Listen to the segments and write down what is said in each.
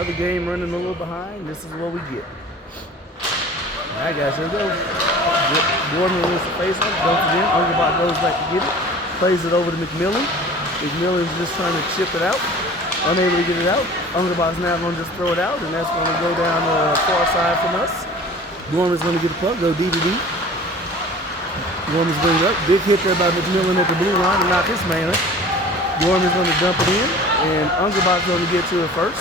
other game running a little behind. This is what we get. All right, guys, here we go. Gorman wins the face-off, dumps it in. Ungerbach goes back to get it. Plays it over to McMillan. McMillan's just trying to chip it out. Unable to get it out. Ungerbach's now going to just throw it out, and that's going to go down the far side from us. Gorman's going to get the puck, go D to D. Gorman's bring it up. Big hit there by McMillan at the blue line to knock his man. Gorman's going to dump it in, and Ungerbach's going to get to it first.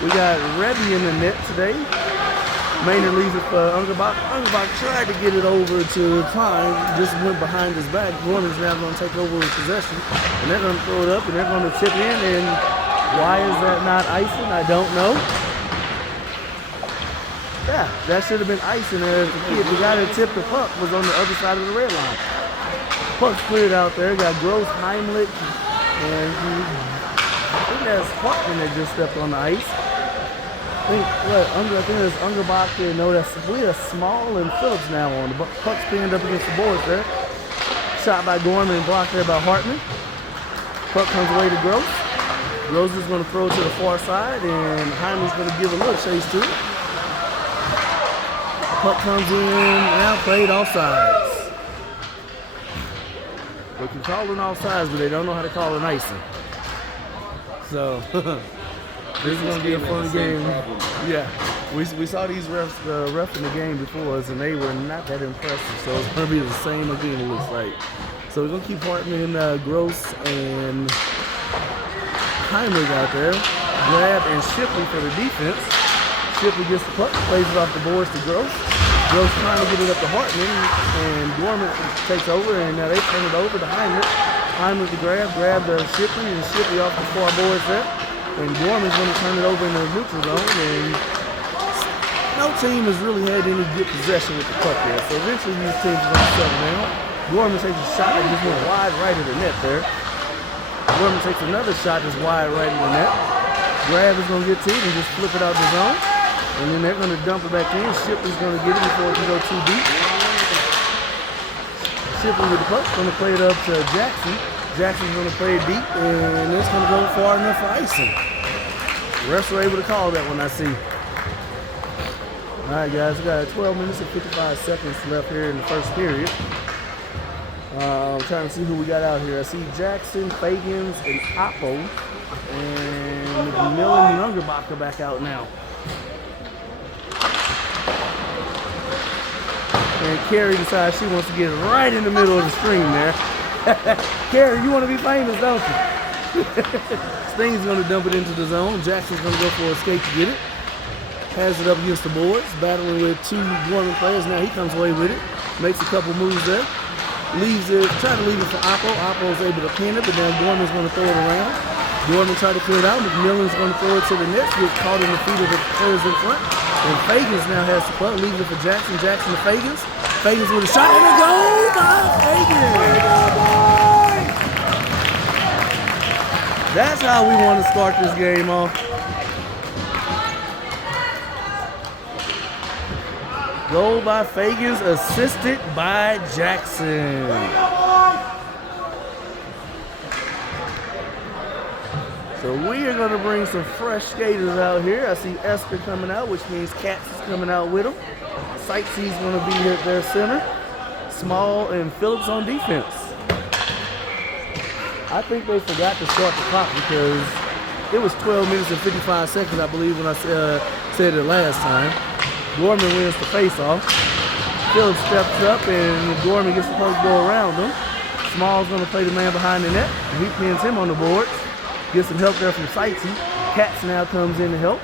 We got Rebby in the net today. Maynard leaves it for Ungerbach. Ungerbach tried to get it over to Klein, just went behind his back. Gorman's now going to take over with possession, and they're going to throw it up, and they're going to chip in, and why is that not icing? I don't know. Yeah, that should have been icing there as a kid. The guy that tipped the puck was on the other side of the red line. Puck's cleared out there. Got Gross, Heimlich, and I think that's Hartman that just stepped on the ice. I think it's Ungerbach there. No, that's Small and Phillips now on. The puck's pinned up against the boards there. Shot by Gorman and blocked there by Hartman. Puck comes away to Gross. Gross is going to throw it to the far side, and Heimlich's going to give a little chase to it. Puck comes in, now played offsides. They can call it offsides, but they don't know how to call an icing. So, this is going to be a fun game. Yeah, we saw these refs, ref in the game before us, and they were not that impressive. So it's going to be the same again, it looks like. So we're going to keep Hartman, Gross, and Heimlich out there. Grab and Shipley for the defense. Shipley gets the puck, plays it off the boards to Gross. Gross trying to get it up to Hartman, and Gorman takes over, and now they turn it over to Heimlich. Heimlich to grab the Shipley, and Shipley off the far boards there. And Gorman's going to turn it over in the neutral zone, and no team has really had any good possession with the puck there. So eventually these teams are going to settle down. Gorman takes a shot that just went wide right of the net there. Gorman takes another shot that's wide right of the net. Grab is going to get to it and just flip it out the zone. And then they're going to dump it back in. Shipley's going to get it before it can go too deep. Shipley with the puck, going to play it up to Jackson. Jackson's going to play it deep, and it's going to go far enough for icing. Refs are able to call that one, I see. All right, guys, we got 12 minutes and 55 seconds left here in the first period. I'm trying to see who we got out here. I see Jackson, Fagans, and Oppo, and McMillan and Ungerbach are back out now. And Carrie decides she wants to get right in the middle of the stream there. Carrie, you want to be famous, don't you? Sting's going to dump it into the zone. Jackson's going to go for a skate to get it. Has it up against the boards, battling with two Gorman players. Now he comes away with it. Makes a couple moves there. Leaves it, trying to leave it for Oppo. Oppo's able to pin it, but then Gorman's going to throw it around. Gorman tried to clear it out. McMillan's going to throw it to the net. Gets caught in the feet of the players in front. And Fagans now has the puck, leaves it for Jackson. Jackson to Fagans. Fagans with a shot, and a goal by Fagans. That's how we want to start this game off. Goal by Fagans, assisted by Jackson. So we are going to bring some fresh skaters out here. I see Esther coming out, which means Katz is coming out with them. Sightsee's going to be at their center. Small and Phillips on defense. I think they forgot to start the clock because it was 12 minutes and 55 seconds, I believe, when I said it last time. Gorman wins the face-off. Phillips steps up, and Gorman gets the puck to go around him. Small's going to play the man behind the net. He pins him on the boards. Gets some help there from Sightsee. Katz now comes in to help.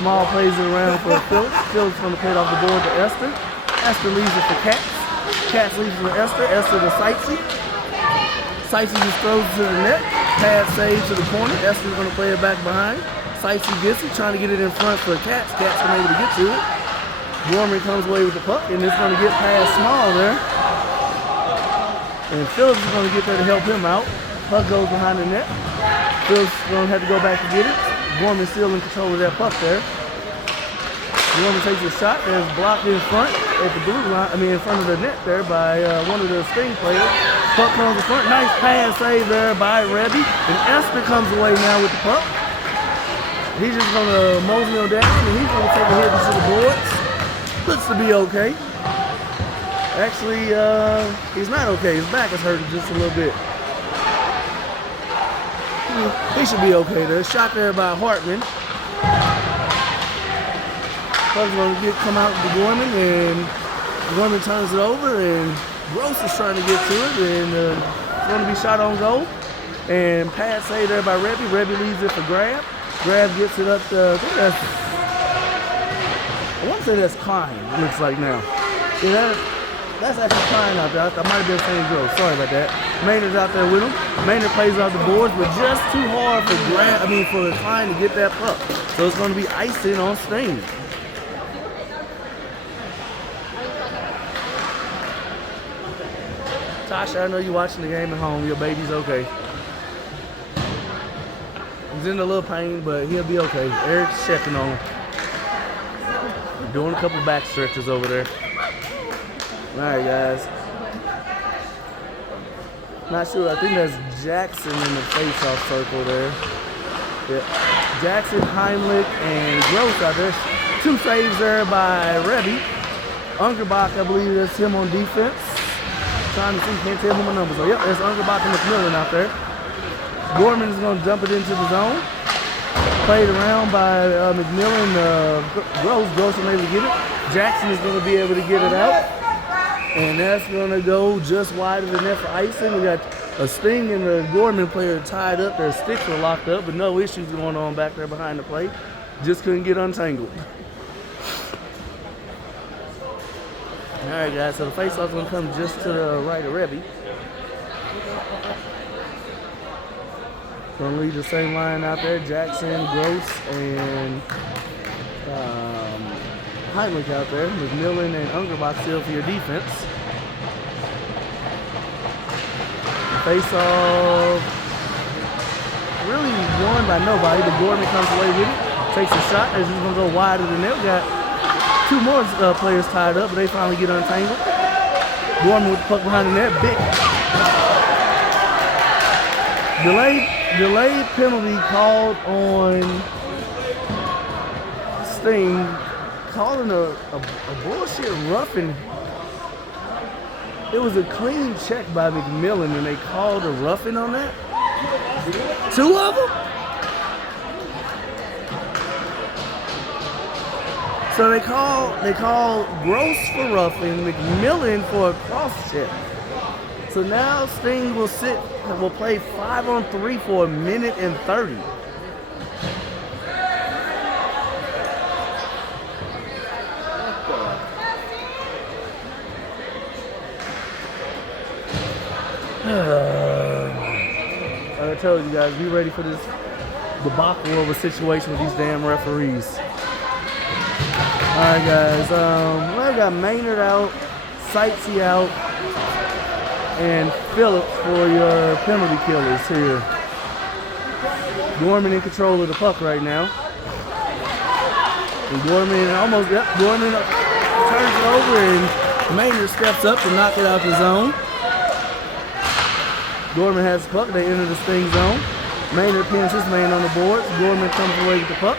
Small plays it around for Phillips. Phillips going to play it off the board to Esther. Esther leaves it for Katz. Katz leaves it for Esther. Esther to Sightsee. Sightsee just throws it to the net. Pass save to the corner. Esther's going to play it back behind. Sightsee gets it, trying to get it in front for Katz. Katz unable to get to it. Gorman comes away with the puck, and it's going to get past Small there. And Phillips is going to get there to help him out. Puck goes behind the net. Phillips is going to have to go back to get it. Gorman still in control of that puck there. Gorman takes a shot that's blocked in front at the blue line, in front of the net there by one of the Sting players. Puck comes in front. Nice pass save there by Rebby. And Esther comes away now with the puck. He's just gonna mosey on down and he's gonna take a hit into the boards. Looks to be okay. Actually, he's not okay. His back is hurting just a little bit. He should be okay there. Shot there by Hartman. Puck's gonna come out to Gorman, and Gorman turns it over, and Gross is trying to get to it, and it's gonna be shot on goal. And pass saved there by Rebby. Rebby leaves it for Grab. Grab gets it up to, I want to say that's Klein, it looks like now. Yeah, that's actually Klein out there. I might have been saying Gross. Sorry about that. Maynard's out there with him. Maynard plays off the boards, but just too hard for for Klein to get that puck. So it's going to be icing on Sting. Tasha, I know you're watching the game at home. Your baby's okay. He's in a little pain, but he'll be okay. Eric's checking on him. Doing a couple back stretches over there. All right, guys. Not sure. I think that's Jackson in the face-off circle there. Yeah. Jackson, Heimlich, and Gross out there. 2 saves there by Rebby. Ungerbach, I believe that's him on defense. Trying to see, can't tell him my numbers. So, yep, there's Ungerbach and McMillan out there. Gorman is going to dump it into the zone. Played around by McMillan. Gross was able to get it. Jackson is going to be able to get it out. And that's going to go just wide of the net for icing. We got a Sting and the Gorman player tied up. Their sticks were locked up, but no issues going on back there behind the plate. Just couldn't get untangled. All right, guys, so the face-off is going to come just to the right of Rebby. Going to lead the same line out there. Jackson, Gross, and Heimlich out there. McMillan and Ungerbach still for your defense. Face-off really won by nobody, but Gorman comes away with it. Takes a shot. They're just going to go wide of the net. We got 2 more players tied up, but they finally get untangled. Gorman with the puck behind the net. Big delayed penalty called on Sting, calling a bullshit roughing. It was a clean check by McMillan, and they called a roughing on that. 2 of them? So they call Gross for roughing, McMillan for a cross check. So now Sting will play 5-on-3 for 1 minute and 30. I told you guys, be ready for this debacle of a situation with these damn referees. Alright guys, I got Maynard out, Sightsy out, and Phillips for your penalty killers here. Gorman in control of the puck right now. And Gorman turns it over, and Maynard steps up to knock it out the zone. Gorman has the puck, they enter the Sting zone. Maynard pins his man on the boards. Gorman comes away with the puck.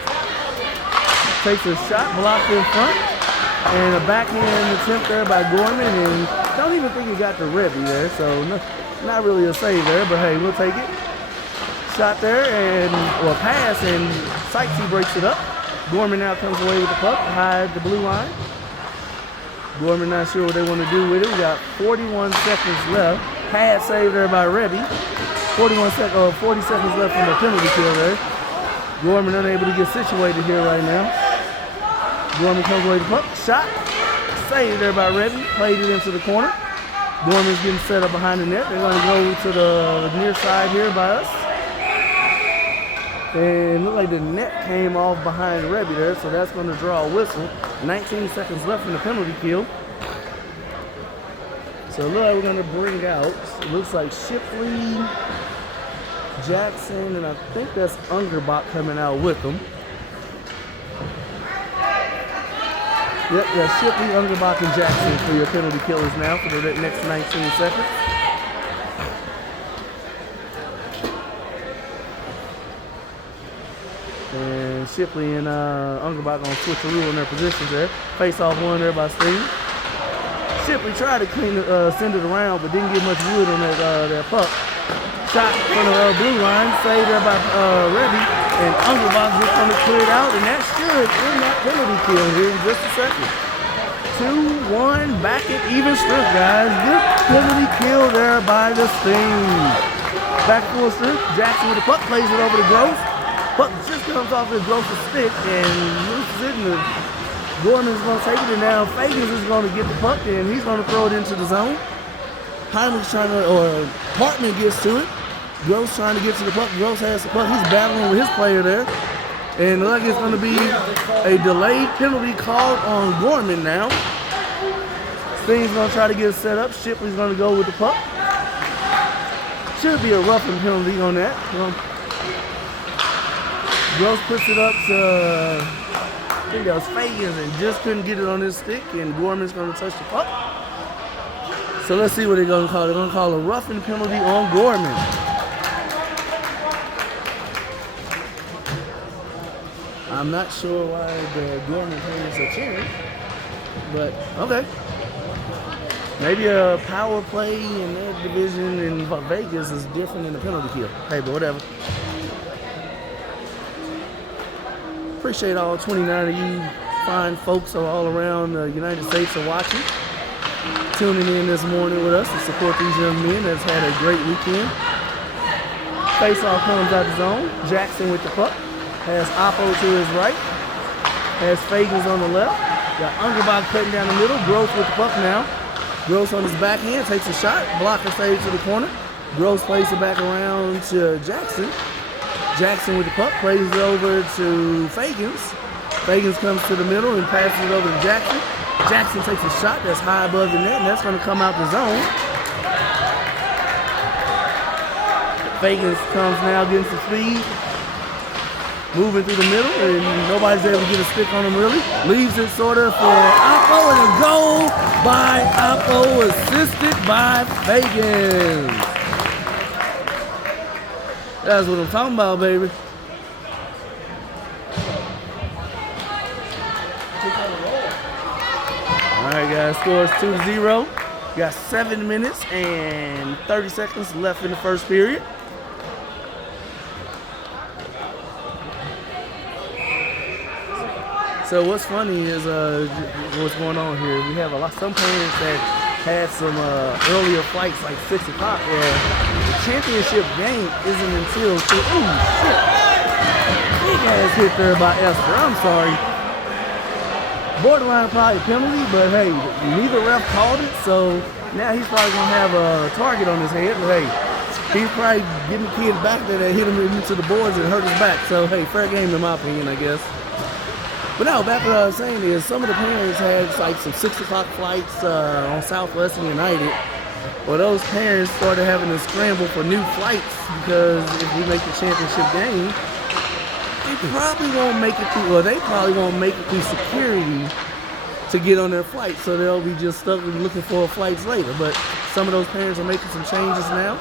Takes a shot, blocked in front, and a backhand attempt there by Gorman, and don't even think he got the Rebby there, so not really a save there, but hey, we'll take it. Shot there, or pass, and Sightsy breaks it up. Gorman now comes away with the puck, hide the blue line. Gorman not sure what they want to do with it. We got 41 seconds left. Pass saved there by Rebby. 40 seconds left from the penalty kill there. Gorman unable to get situated here right now. Gorman comes away with the puck. Shot. Saved there by Rebby. Played it into the corner. Gorman's getting set up behind the net. They're going to go to the near side here by us. And it looked like the net came off behind Rebby there, so that's going to draw a whistle. 19 seconds left in the penalty kill. So it looks like we're going to bring out, it looks like Shipley, Jackson, and I think that's Ungerbach coming out with them. Yep, that's Shipley, Ungerbach, and Jackson for your penalty killers now for the next 19 seconds. And And Shipley and Ungerbach gonna switch a rule in their positions there. Face off one there by Steen. Shipley tried to send it around, but didn't get much wood on that puck. Shot from the blue line, saved there by Rebby, and Ungerbach just gonna clear it out, and that should end that penalty kill here in just a second. 2-1, back at even strength, guys. Good penalty kill there by the Sting. Back full strength, Jackson with the puck, plays it over to Gross. Puck just comes off the Gross' stick and loses it, and Gorman's going to take it, and now Fagans is going to get the puck, and he's going to throw it into the zone. Heinrich's trying to, or Hartman gets to it. Gross trying to get to the puck. Gross has the puck. He's battling with his player there. And look, it's going to be a delayed penalty called on Gorman now. Sting's going to try to get it set up. Shipley's going to go with the puck. Should be a roughing penalty on that. Gross puts it up to, I think that was Fagans, and just couldn't get it on his stick, and Gorman's going to touch the puck. So let's see what they're going to call. They're going to call a roughing penalty on Gorman. I'm not sure why the Gorman players are cheering, but okay. Maybe a power play in their division in Vegas is different than the penalty kill. Hey, but whatever. Appreciate all 29 of you fine folks all around the United States are watching. Tuning in this morning with us to support these young men that's had a great weekend. Face-off comes out the zone. Jackson with the puck. Has Oppo to his right. Has Fagans on the left. Got Ungerbach cutting down the middle. Gross with the puck now. Gross on his backhand, takes a shot. Blocker stays to the corner. Gross plays it back around to Jackson. Jackson with the puck, plays it over to Fagans. Fagans comes to the middle and passes it over to Jackson. Jackson takes a shot that's high above the net, and that's going to come out the zone. Fagans comes now getting some speed. Moving through the middle, and nobody's able to get a stick on him really. Leaves it sort of for Oppo, and a goal by Oppo, assisted by Fagans. That's what I'm talking about, baby. All right, guys, scores 2-0. Got 7 minutes and 30 seconds left in the first period. So what's funny is what's going on here. We have some parents that had some earlier flights, like 6 o'clock, where the championship game isn't until ooh shit! Big ass hit there by Esther. I'm sorry. Borderline probably penalty, but hey, neither ref called it, so now he's probably gonna have a target on his head. But hey, he's probably getting the kid back there that hit him into the boards and hurt his back. So hey, fair game in my opinion, I guess. But no, back what I was saying is some of the parents had like some 6 o'clock flights on Southwest and United. Well, those parents started having to scramble for new flights because if we make the championship game, they probably won't make it through, or they probably won't make it through security to get on their flight. So they'll be just stuck looking for flights later. But some of those parents are making some changes now.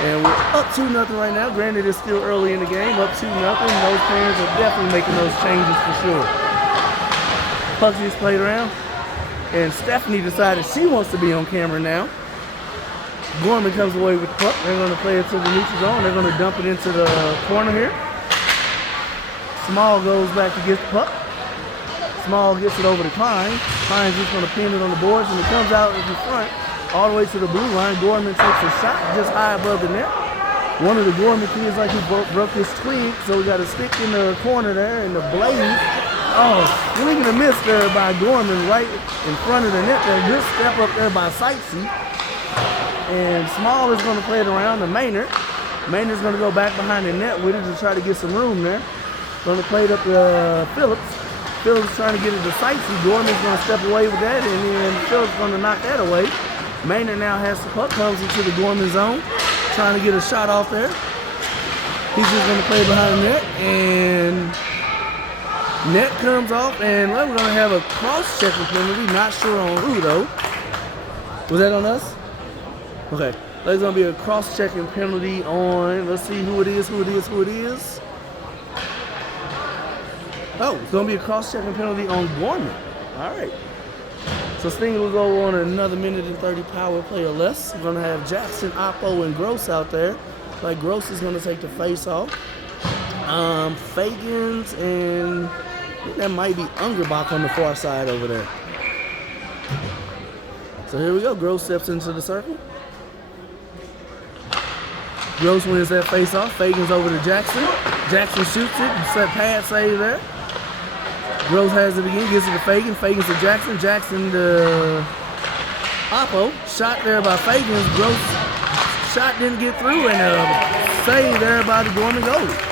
And we're up 2-0 right now. Granted, it's still early in the game. Up 2-0. Those parents are definitely making those changes for sure. Puck just played around. And Stephanie decided she wants to be on camera now. Gorman comes away with the puck. They're going to play it to the neutral zone. They're going to dump it into the corner here. Small goes back to get the puck. Small gets it over to Klein. Klein's just going to pin it on the boards, and it comes out in front. All the way to the blue line. Gorman takes a shot just high above the net. One of the Gorman kids like he broke his twig, so we got a stick in the corner there, and the blade. Oh, swinging a miss there by Gorman right in front of the net there. Good step up there by Sightsee. And Small is going to play it around to Maynard. Maynard's going to go back behind the net with it to try to get some room there. Going to play it up to Phillips. Phillips trying to get it to Sightsee. Gorman's going to step away with that, and then Phillips going to knock that away. Maynard now has the puck, comes into the Gorman zone, trying to get a shot off there. He's just going to play behind the net, and net comes off, and we're going to have a cross-checking penalty. Not sure on who, though. Was that on us? Okay. There's going to be a cross-checking penalty on, let's see who it is. Oh, it's going to be a cross-checking penalty on Gorman. All right. So Sting will go on another minute and 30 power play or less. We're going to have Jackson, Oppo, and Gross out there. Like Gross is going to take the face off. Fagans and I think that might be Ungerbach on the far side over there. So here we go. Gross steps into the circle. Gross wins that face off. Fagans over to Jackson. Jackson shoots it. Set pad save there. Gross has it again. Gives it to Fagan. Fagans to Jackson. Jackson to Oppo. Shot there by Fagans. Gross shot didn't get through, and save there by the Gorman goalie.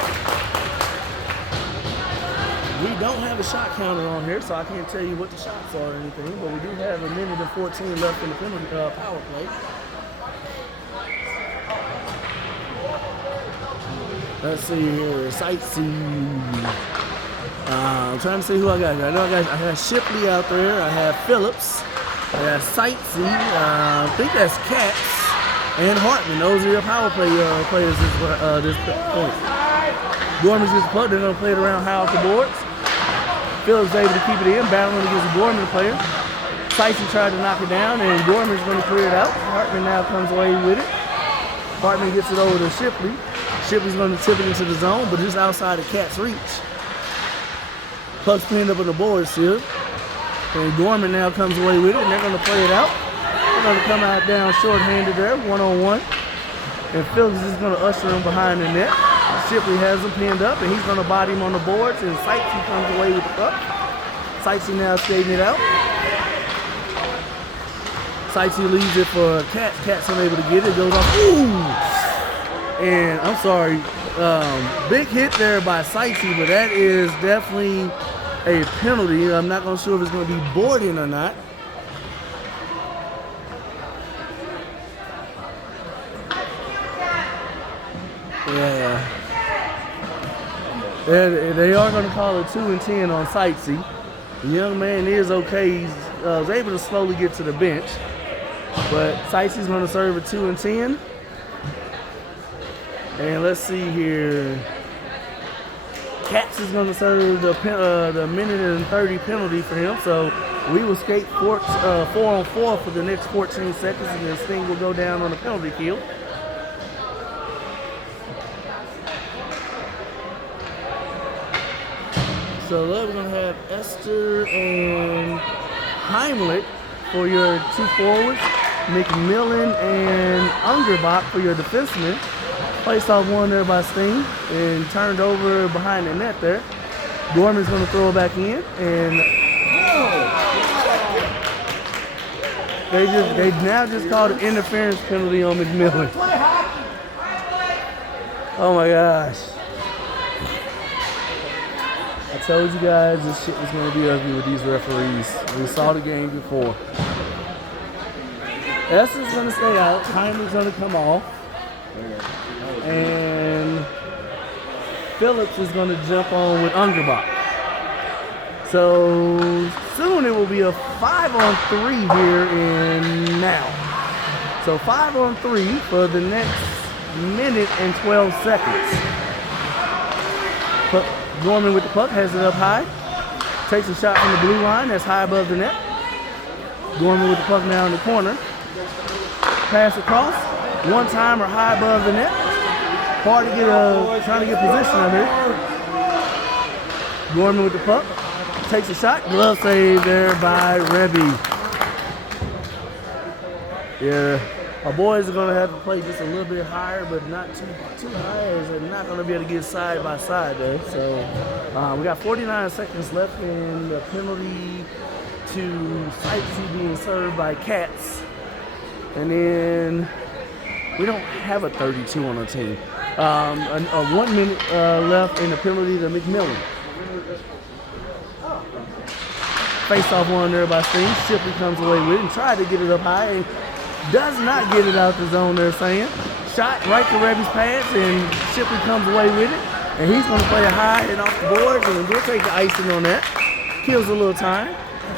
We don't have a shot counter on here, so I can't tell you what the shots are or anything, but we do have a minute and 14 left in the penalty power play. Let's see here, sightsee. I'm trying to see who I got here. I know I have Shipley out there. I have Phillips. I got sightsee. I think that's Katz and Hartman. Those are your power play players at this point. Gorman's just put. They're going to play it around high off the boards. Phillips able to keep it in, battling against the Gorman player. Sightsee tried to knock it down, and Gorman's going to clear it out. Hartman now comes away with it. Hartman gets it over to Shipley. Shipley's going to tip it into the zone, but just outside of Cat's reach. Puck's pinned up on the board still. And Gorman now comes away with it, and they're going to play it out. They're going to come out down short-handed there, one-on-one. And Phillips is going to usher him behind the net. Shipley has him pinned up, and he's going to body him on the boards, and Sightsee comes away with the puck. Sightsee now skating it out. Sightsee leaves it for Cat. Cat's unable to get it. Goes off. Ooh! And I'm sorry. Big hit there by Sightsee, but that is definitely a penalty. I'm not sure if it's going to be boarding or not. Yeah. They are going to call it 2 and 10 on Sightsee. The young man is okay. He was able to slowly get to the bench. But Sightsee's going to serve a 2 and 10. And let's see here. Katz is going to serve the minute and 30 penalty for him. So we will skate 4 on 4 for the next 14 seconds, and this thing will go down on the penalty kill. So we're going to have Esther and Heimlich for your 2 forwards. McMillan and Ungerbach for your defensemen. Placed off one there by Sting and turned over behind the net there. Gorman's going to throw it back in, and they now just called an interference penalty on McMillan. Oh my gosh. I told you guys this shit was going to be ugly with these referees. We saw the game before. Esther's going to stay out. Heimlich's going to come off. And Phillips is going to jump on with Ungerbach. So soon it will be a 5-on-3 here in now. So 5-on-3 for the next minute and 12 seconds. Gorman with the puck, has it up high. Takes a shot from the blue line, that's high above the net. Gorman with the puck now in the corner. Pass across, one-timer high above the net. Hard to get trying to get position of it. Gorman with the puck, takes a shot, glove save there by Rebby. Yeah, our boys are going to have to play just a little bit higher, but not too high, as they're not going to be able to get side by side there. So we got 49 seconds left in the penalty to Sightsee being served by Katz. And then we don't have a 32 on our team. A 1 minute left in the penalty to McMillan. Face off one there by Sting. Shipley comes away with it and tried to get it up high and does not get it out the zone there, saying. Shot right to Rebby's pass, and Shipley comes away with it. And he's going to play it high and off the boards, and we'll take the icing on that. Kills a little time.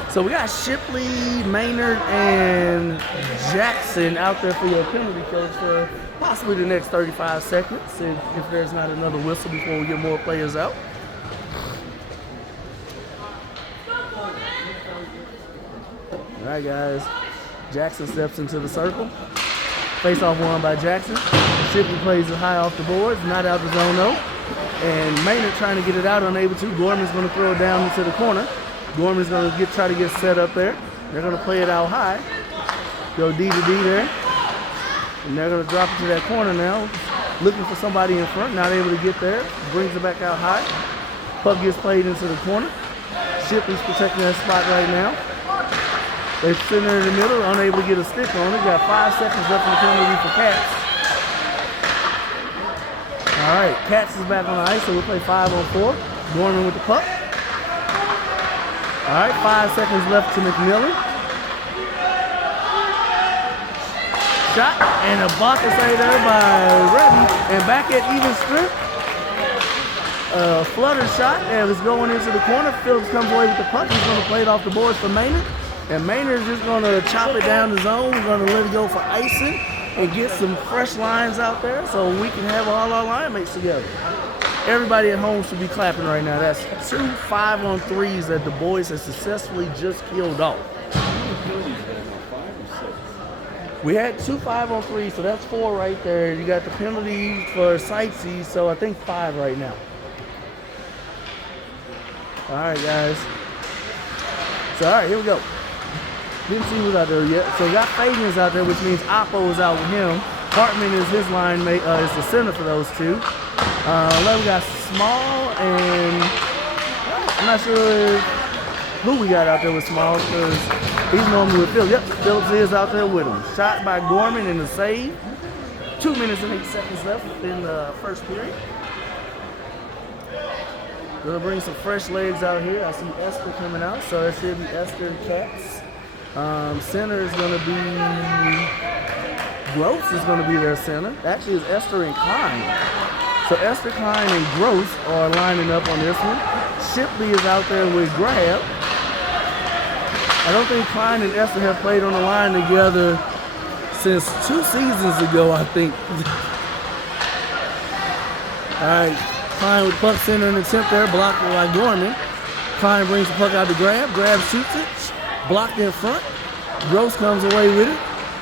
So we got Shipley, Maynard, and Jackson out there for your penalty coach for possibly the next 35 seconds, if there's not another whistle before we get more players out. All right, guys. Jackson steps into the circle. Face-off won by Jackson. Shipley plays it high off the boards, not out the zone though. And Maynard trying to get it out, unable to. Gorman's going to throw it down into the corner. Gorman's going to try to get set up there. They're going to play it out high. Go D to D there. And they're going to drop it to that corner now. Looking for somebody in front, not able to get there. Brings it back out high. Puck gets played into the corner. Shipley's protecting that spot right now. They sit there in the middle, unable to get a stick on it. Got 5 seconds left in the penalty for Cats. All right, Cats is back on the ice, so we'll play 5-on-4. Gorman with the puck. All right, 5 seconds left to McMillan. Shot, and a block is saved there by Redden. And back at even strength. Flutter shot, and it's going into the corner. Phillips comes away with the puck. He's going to play it off the boards for Maynard. And Maynard is just going to chop it down the zone. We're going to let it go for icing and get some fresh lines out there so we can have all our line mates together. Everybody at home should be clapping right now. That's 2 5-on-3s that the boys have successfully just killed off. We had 2 5-on-3s, so that's 4 right there. You got the penalty for sightsee, so I think 5 right now. All right, guys. So, all right, here we go. Didn't see who's out there yet. So we got Fagan's out there, which means Oppo is out with him. Hartman is his line mate, is the center for those two. Then we got Small and I'm not sure who we got out there with Small because he's normally with Phillips. Yep, Phillips is out there with him. Shot by Gorman in the save. 2 minutes and 8 seconds left in the first period. We're gonna bring some fresh legs out here. I see Esther coming out, so it should be Esther and Cats. Center is going to be Gross is going to be their center. Actually, it's Esther and Klein. So Esther, Klein, and Gross are lining up on this one. Shipley is out there with Grab. I don't think Klein and Esther have played on the line together since 2 seasons ago, I think. All right, Klein with puck center in the attempt there, blocked by Gorman. Klein brings the puck out to Grab. Grab shoots it. Blocked in front. Gross comes away with it.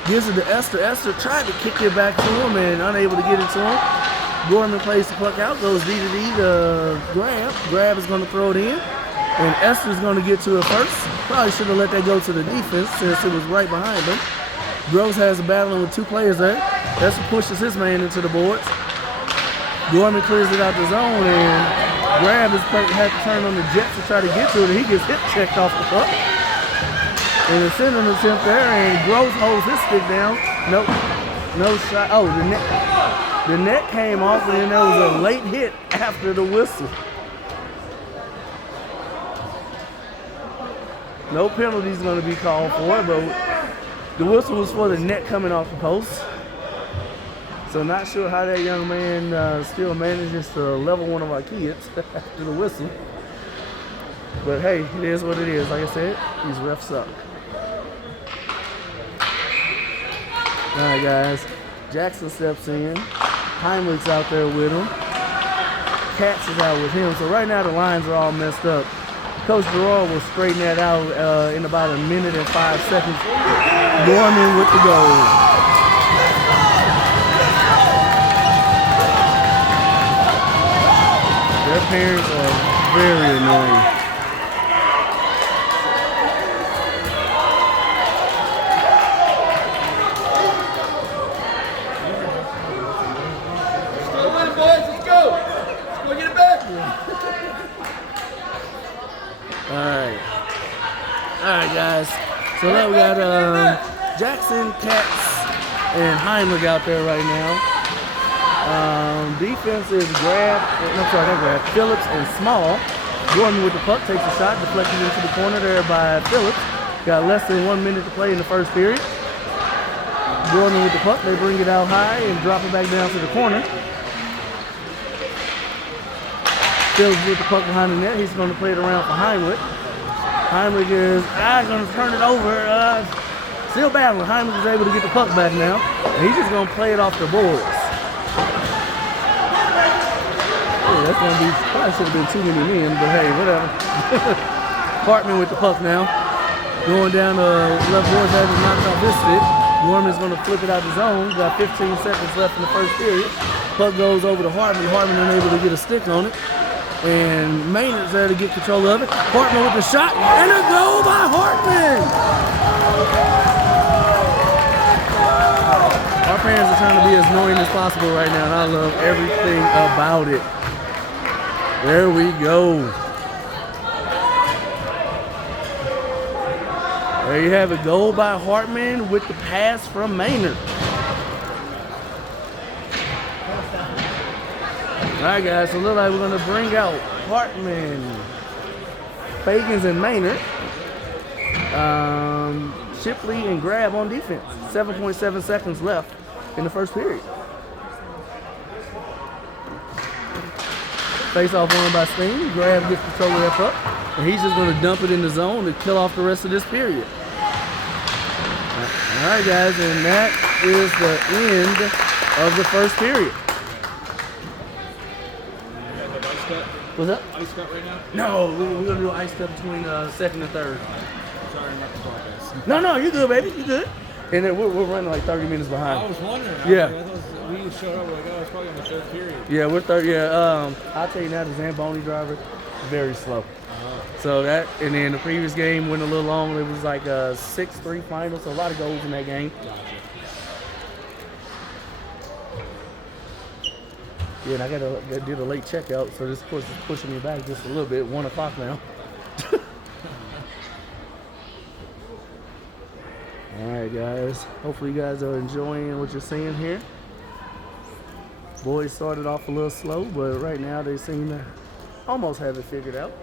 Gives it to Esther. Esther tried to kick it back to him and unable to get it to him. Gorman plays the puck out. Goes D to D to Grab. Grab is going to throw it in. And Esther's going to get to it first. Probably should have let that go to the defense since it was right behind him. Gross has a battle with 2 players there. Esther pushes his man into the boards. Gorman clears it out the zone and Grab had to turn on the Jets to try to get to it. He gets hip checked off the puck. And the center attempt there, and Gross holds his stick down. Nope, no shot. Oh, the net came off, and then there was a late hit after the whistle. No penalty is going to be called for it, but the whistle was for the net coming off the post. So not sure how that young man still manages to level one of our kids after the whistle. But hey, it is what it is. Like I said, these refs suck. All right, guys. Jackson steps in. Heimlich's out there with him. Katz is out with him. So right now the lines are all messed up. Coach Gerard will straighten that out in about 1 minute and 5 seconds. Gorman with the goal. Their parents are very annoying. Alright guys, so now we got Jackson, Katz, and Heimlich out there right now. Defense is Phillips and Small. Gorman with the puck, takes a shot, deflected into the corner there by Phillips. Got less than 1 minute to play in the first period. Gorman with the puck, they bring it out high and drop it back down to the corner. Phillips with the puck behind the net, he's going to play it around for Heimlich. Heimlich is going to turn it over. Still battling. Heimlich is able to get the puck back now. And he's just going to play it off the boards. Yeah, that's going to be, probably should have been too many men, but hey, whatever. Hartman with the puck now. Going down the left board, had to knock off his stick. Gorman's going to flip it out the zone. Got 15 seconds left in the first period. Puck goes over to Hartman. Hartman unable to get a stick on it. And Maynard's there to get control of it. Hartman with the shot. And a goal by Hartman! Our fans are trying to be as annoying as possible right now, and I love everything about it. There we go. There you have it. Goal by Hartman with the pass from Maynard. All right, guys, so it looks like we're going to bring out Hartman, Fagans, and Maynard. Shipley and Grab on defense. 7.7 seconds left in the first period. Face off won by Steen. Grab gets control of that puck, and he's just going to dump it in the zone to kill off the rest of this period. All right, guys, and that is the end of the first period. What's up? Ice cut right now? No, we're going to do an ice cut between second and third. Sorry, not the podcast. No, you're good, baby. You're good. And then we're running like 30 minutes behind. I was wondering. Yeah. I thought we showed up like, oh, it's probably in the third period. Yeah, we're third. Yeah, I'll tell you now, the Zamboni driver, very slow. So that, and then the previous game went a little long. It was like a 6-3 final, so a lot of goals in that game. Gotcha. Yeah, and I did a late checkout, so this course is pushing me back just a little bit. 1 o'clock now. All right, guys. Hopefully, you guys are enjoying what you're seeing here. Boys started off a little slow, but right now they seem to almost have it figured out.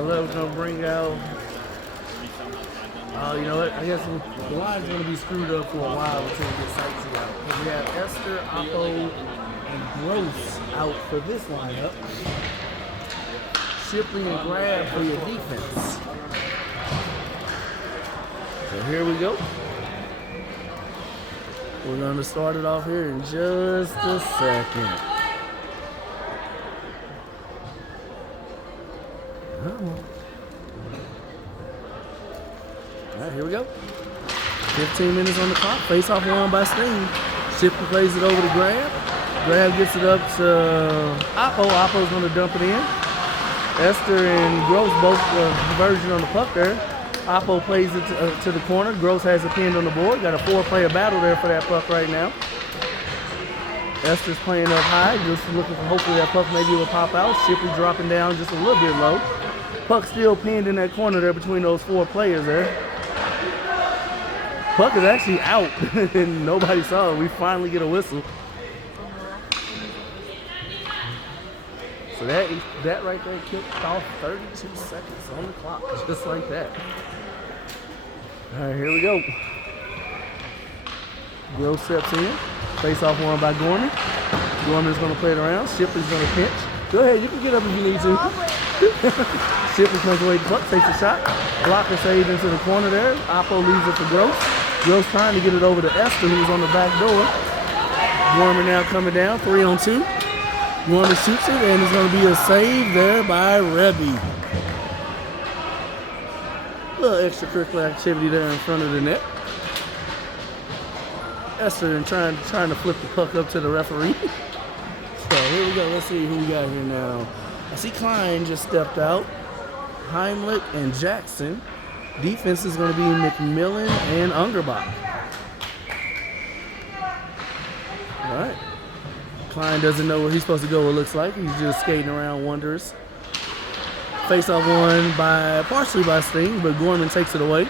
We're gonna bring out. You know what? I guess the line's gonna be screwed up for a while until we get Sightsee out. Because we have Esther, Oppo, and Gross out for this lineup. Shipley and Grab for your defense. So here we go. We're gonna start it off here in just a second. All right, here we go. 15 minutes on the clock. Face-off won by Steen. Shipley plays it over to Grab. Grab gets it up to Oppo. Oppo's going to dump it in. Esther and Gross both conversion on the puck there. Oppo plays it to the corner. Gross has it pinned on the board. Got a 4-player battle there for that puck right now. Esther's playing up high, just looking for hopefully that puck maybe will pop out. Shipley dropping down just a little bit low. Puck still pinned in that corner there between those 4 players there. Puck is actually out, and nobody saw it. We finally get a whistle. So that right there kicked off 32 seconds on the clock, just like that. All right, here we go. Gross steps in. Face-off won by Gorman. Gorman's going to play it around. Shipley's going to pinch. Go ahead, you can get up if you need to. Shipley comes away the puck, takes a shot. Blocker saved into the corner there. Oppo leaves it for Gross. Gross trying to get it over to Esther, who's on the back door. Gorman now coming down, 3-on-2. Gorman shoots it, and it's going to be a save there by Rebby. A little extracurricular activity there in front of the net. Esther and trying to flip the puck up to the referee. So here we go. Let's see who we got here now. I see Klein just stepped out. Heimlich and Jackson. Defense is going to be McMillan and Ungerbach. All right. Klein doesn't know where he's supposed to go, it looks like. He's just skating around wonders. Face-off won partially by Sting, but Gorman takes it away.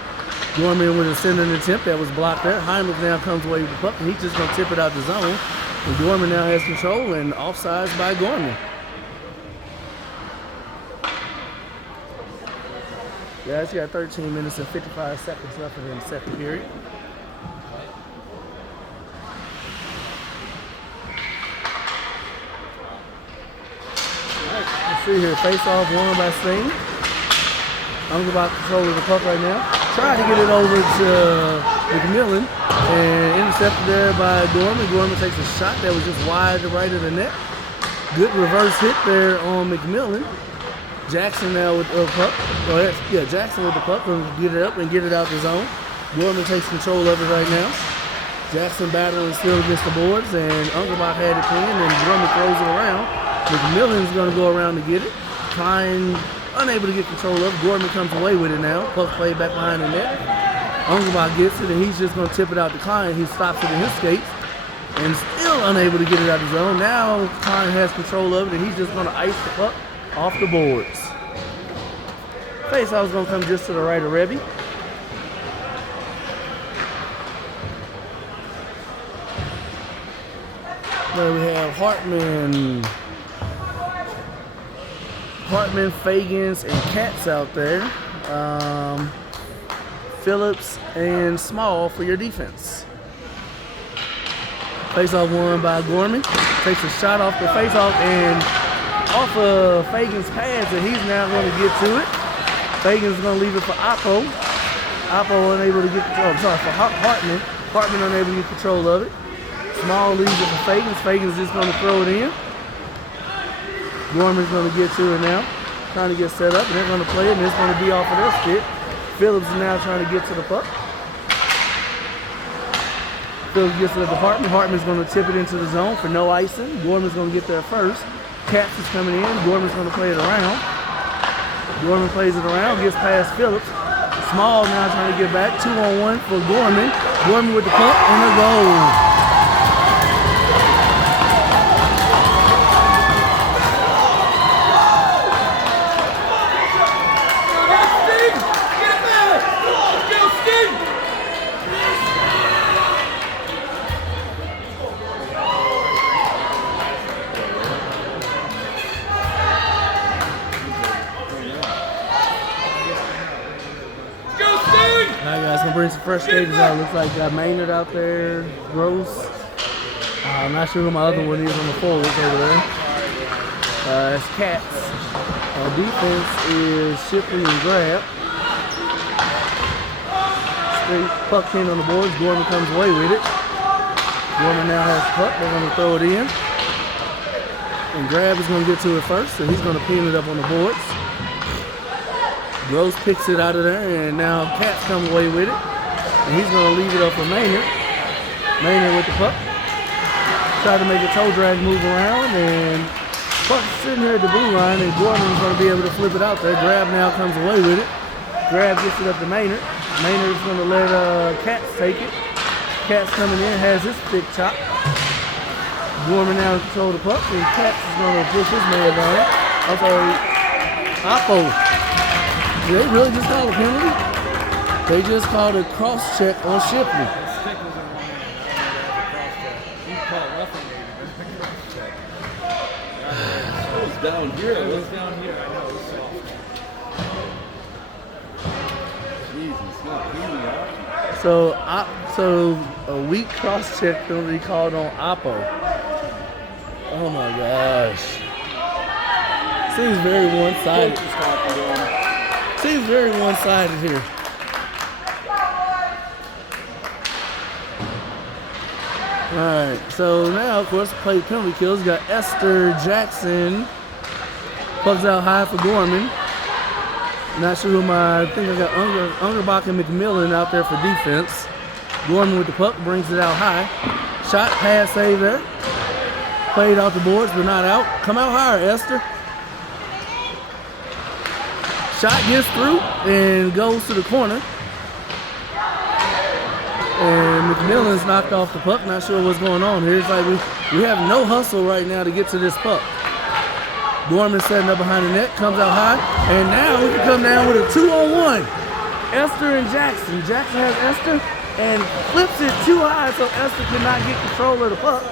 Gorman with a centering attempt that was blocked there. Heimlich now comes away with the puck, and he's just going to tip it out the zone. And Gorman now has control, and offsides by Gorman. Guys, you got 13 minutes and 55 seconds left in the second period. Let's see here. Face-off won by Sting. I'm about control of the puck right now. Trying to get it over to McMillan and intercepted there by Gorman. Gorman takes a shot that was just wide to right of the net. Good reverse hit there on McMillan. Jackson now with the puck. Jackson with the puck and get it up and get it out the zone. Gorman takes control of it right now. Jackson battling still against the boards, and Ungerbach had it pinned, and Gorman throws it around. McMillan's going to go around to get it. Klein unable to get control of it. Gorman comes away with it now. Puck played back behind the net. Ungerbach gets it, and he's just going to tip it out to Klein. He stops it in his skates, and still unable to get it out of the zone. Now Klein has control of it, and he's just going to ice the puck off the boards. Face-off is going to come just to the right of Rebby. There we have Hartman, Fagans, and Katz out there. Phillips and Small for your defense. Face-off won by Gorman. Takes a shot off the face-off and off of Fagan's pads, and he's now going to get to it. Fagan's going to leave it for Oppo. Oppo unable to get control. For Hartman. Hartman unable to get control of it. Small leaves it for Fagans. Fagans just going to throw it in. Gorman's going to get to it now. Trying to get set up, and they're going to play it, and it's going to be off of their stick. Phillips is now trying to get to the puck. Phillips gets to the Hartman. Hartman's going to tip it into the zone for no icing. Gorman's going to get there first. Katz is coming in. Gorman's going to play it around. Gorman plays it around, gets past Phillips. Small now trying to get back. 2-on-1 for Gorman. Gorman with the puck and a goal. Bring some fresh skaters out. Looks like got Maynard out there, Gross. I'm not sure who my other one is on the forwards over there. It's Katz. Defense is Shipley and Grab. Straight puck in on the boards. Gorman comes away with it. Gorman now has the puck. They're going to throw it in. And Grab is going to get to it first, so he's going to pin it up on the boards. Gross picks it out of there, and now Katz comes away with it. And he's going to leave it up for Maynard. Maynard with the puck. Try to make a toe drag move around, and puck's sitting here at the blue line, and Gorman's going to be able to flip it out there. Grab now comes away with it. Grab gets it up to Maynard. Maynard is going to let Katz take it. Katz coming in, has his stick chop. Gorman now in control of the puck, and Katz is going to push his man down. Oppo. Did they really just call a penalty? They just called a cross check on Shipley. The stick was in one hand. He called roughing maybe, but cross check. It was down here. It was down here. I know. It was soft. Jesus, not really. So a weak cross check penalty called on Oppo. Oh my gosh. Seems very one-sided. Seems very one-sided here. Alright, so now, of course, play penalty kills. You got Esther Jackson. Pucks out high for Gorman. Not sure who I think I got Ungerbach and McMillan out there for defense. Gorman with the puck, brings it out high. Shot, pass, save there. Played off the boards, but not out. Come out higher, Esther. Shot gets through and goes to the corner. And McMillan's knocked off the puck. Not sure what's going on here. It's like we have no hustle right now to get to this puck. Gorman setting up behind the net, comes out high, and now we can come down with a 2-on-1. Esther and Jackson. Jackson has Esther and flips it too high so Esther cannot get control of the puck.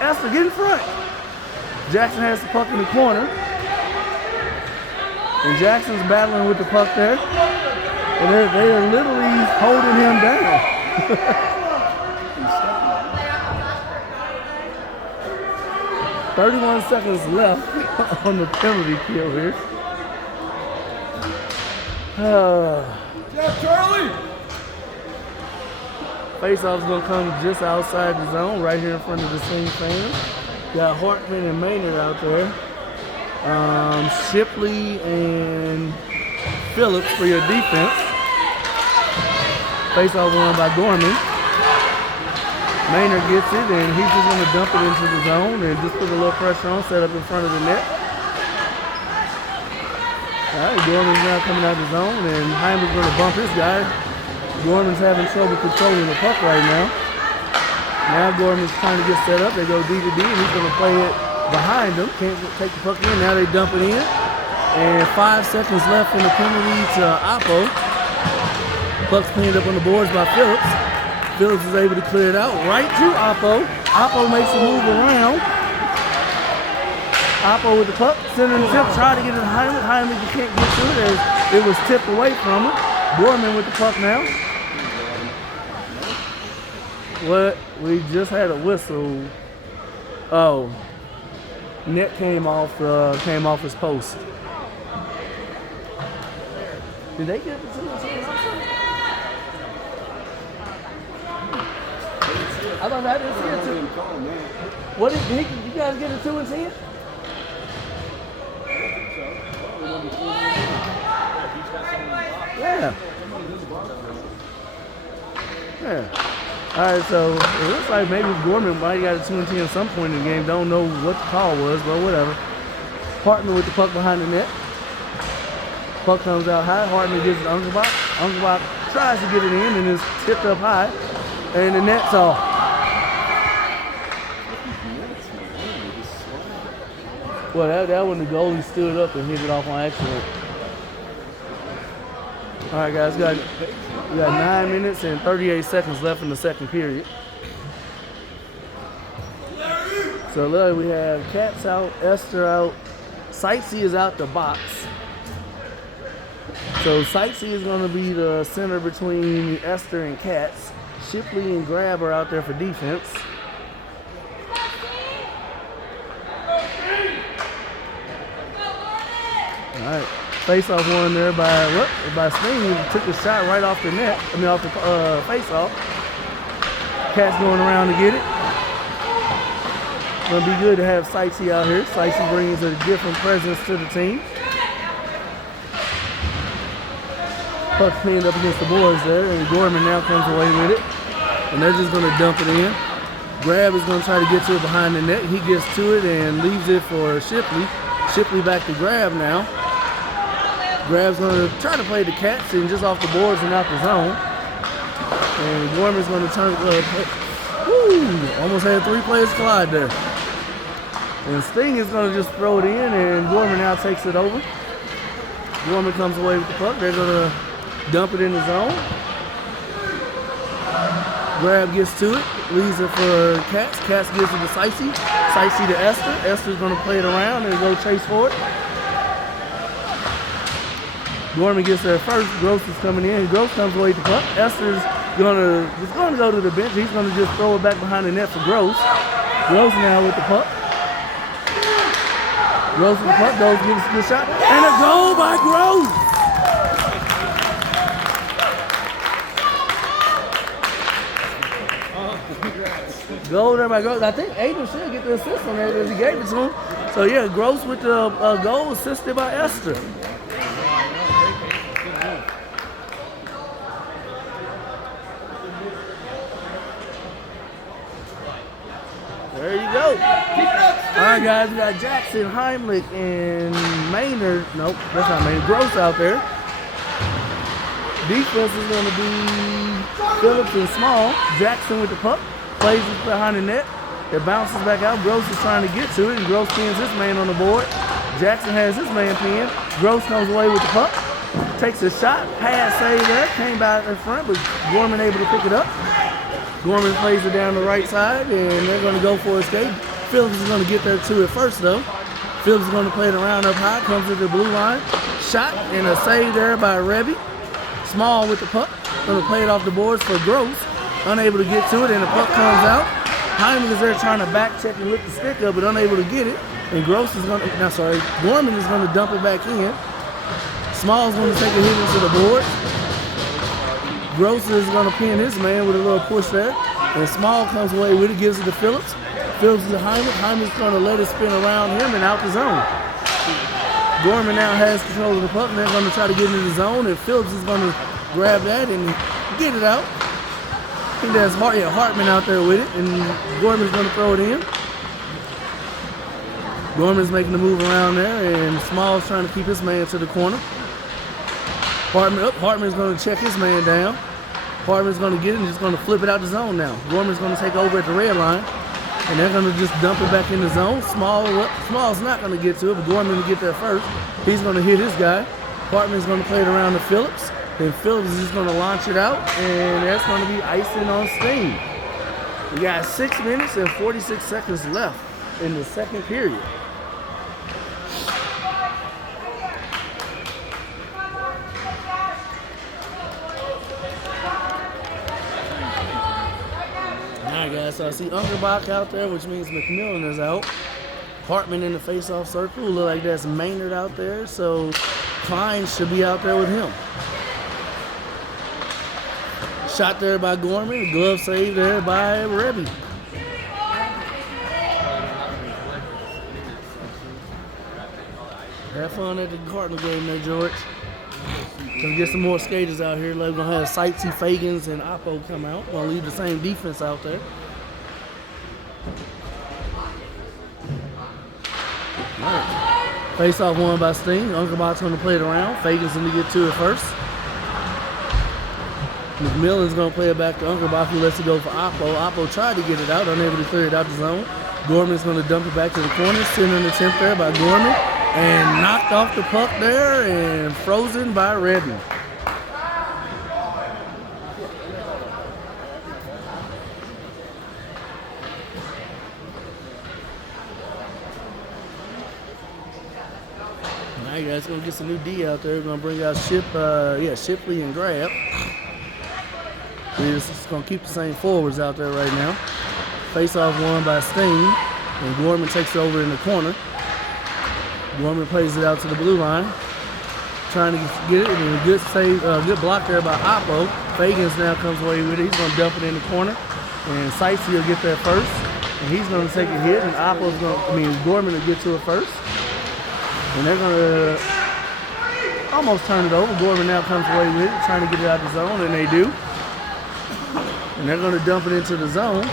Esther, get in front. Jackson has the puck in the corner. And Jackson's battling with the puck there. And they are literally holding him down. 31 seconds left on the penalty kill here. Yeah, Charlie! Face-off's gonna come just outside the zone, right here in front of the same fans. Got Hartman and Maynard out there. Shipley and Phillips for your defense. Face-off won by Gorman. Maynard gets it, and he's just going to dump it into the zone and just put a little pressure on, set up in front of the net. All right, Gorman's now coming out of the zone, and Hyman's going to bump his guy. Gorman's having trouble controlling the puck right now. Now Gorman's trying to get set up. They go D to D, and he's going to play it behind them. Can't take the puck in. Now they dump it in. And 5 seconds left in the penalty to Oppo. Puck's cleaned up on the boards by Phillips. Phillips is able to clear it out right to Oppo. Oppo makes a move around. Oppo with the puck, center the tip, try to get it to Hyman. Hyman can't get to it as it was tipped away from him. Gorman with the puck now. What? We just had a whistle. Oh, net came off his post. Did they get the 2 and 10 also? I thought I didn't see it too. What did you guys get a 2 and 10? Yeah. Yeah. All right, so it looks like maybe Gorman might have got a 2 and 10 at some point in the game. Don't know what the call was, but whatever. Hartman with the puck behind the net. Puck comes out high. Hartman gives it to Ungelbach. Ungelbach tries to get it in and is tipped up high. And the net's off. Well, that when the goalie stood up and hit it off on accident. All right, guys, we got 9 minutes and 38 seconds left in the second period. So look, we have Katz out, Esther out, Sightsee is out the box. So Sightsee is going to be the center between Esther and Katz. Shipley and Grab are out there for defense. All right, face-off one there by Sting. He took a shot right off the net. I mean, off the face-off. Cat's going around to get it. Gonna be good to have Sightsee out here. Sightsee brings a different presence to the team. Puck cleaned up against the boards there, and Gorman now comes away with it. And they're just gonna dump it in. Grab is gonna try to get to it behind the net. He gets to it and leaves it for Shipley. Shipley back to Grab now. Grab's going to try to play the Cats and just off the boards and out the zone. And Gorman's going to turn. Almost had 3 players collide there. And Sting is going to just throw it in, and Gorman now takes it over. Gorman comes away with the puck. They're going to dump it in the zone. Grab gets to it, leaves it for Cats. Cats gives it to Sightsee. Sightsee to Esther. Esther's going to play it around and go chase for it. Gorman gets there first. Gross is coming in. Gross comes away with the puck. Esther's going to go to the bench. He's going to just throw it back behind the net for Gross. Gross now with the puck. Gross with the puck. Goes, gives a good shot. And a goal by Gross. Goal there by Gross. I think Aiden should get the assist on that as he gave it to him. So yeah, Gross with the goal assisted by Esther. There you go. All right, guys, we got Jackson, Heimlich, and Maynard. Nope, that's not Maynard. Gross out there. Defense is going to be Phillips and Small. Jackson with the puck. Plays it behind the net. It bounces back out. Gross is trying to get to it, and Gross pins his man on the board. Jackson has his man pinned. Gross comes away with the puck. Takes a shot. Pass save there. Came by in front, but Gorman able to pick it up. Gorman plays it down the right side, and they're going to go for a skate. Phillips is going to get there to it first, though. Phillips is going to play it around up high. Comes to the blue line. Shot and a save there by Rebby. Small with the puck. Going to play it off the boards for Gross. Unable to get to it, and the puck comes out. Hyman is there trying to back check and lift the stick up, but unable to get it. And Gorman is going to dump it back in. Small's going to take a hit into the board. Gross is going to pin his man with a little push there. And Small comes away with it, gives it to Phillips. Phillips to Hyman. Hyman's going to let it spin around him and out the zone. Gorman now has control of the puck, and they're going to try to get into the zone. And Phillips is going to grab that and get it out. I think that's Hartman out there with it, and Gorman's going to throw it in. Gorman's making the move around there, and Small's trying to keep his man to the corner. Hartman's going to check his man down. Hartman's going to get it and just going to flip it out the zone now. Gorman's going to take over at the red line, and they're going to just dump it back in the zone. Small's not going to get to it, but Gorman will get there first. He's going to hit his guy. Hartman's going to play it around to Phillips. Then Phillips is just going to launch it out, and that's going to be icing on steam. We got 6 minutes and 46 seconds left in the second period. All right, guys, so I see Ungerbach out there, which means McMillan is out. Hartman in the face-off circle. Look like that's Maynard out there, so Klein should be out there with him. Shot there by Gorman. Glove save there by Rebby. Have fun at the Cardinal game there, George. Gonna get some more skaters out here. We're gonna have Sightsee, Fagans, and Oppo come out. Gonna leave the same defense out there. All right. Face off won by Sting. Ungerbach's gonna play it around. Fagans gonna get to it first. McMillan's going to play it back to Ungerbach, who lets it go for Oppo. Oppo tried to get it out, unable to clear it out the zone. Gorman's going to dump it back to the corner. Sitting an attempt there by Gorman. And knocked off the puck there and frozen by Redden. Now you guys going to get some new D out there. We're going to bring out Shipley and Grab. We're just going to keep the same forwards out there right now. Face-off won by Sting, and Gorman takes it over in the corner. Gorman plays it out to the blue line, trying to get it, and a good save, good block there by Oppo. Fagans now comes away with it. He's going to dump it in the corner, and Sightsee will get there first, and he's going to take a hit, and Gorman will get to it first, and they're going to almost turn it over. Gorman now comes away with it, trying to get it out of the zone, and they do. And they're going to dump it into the zone.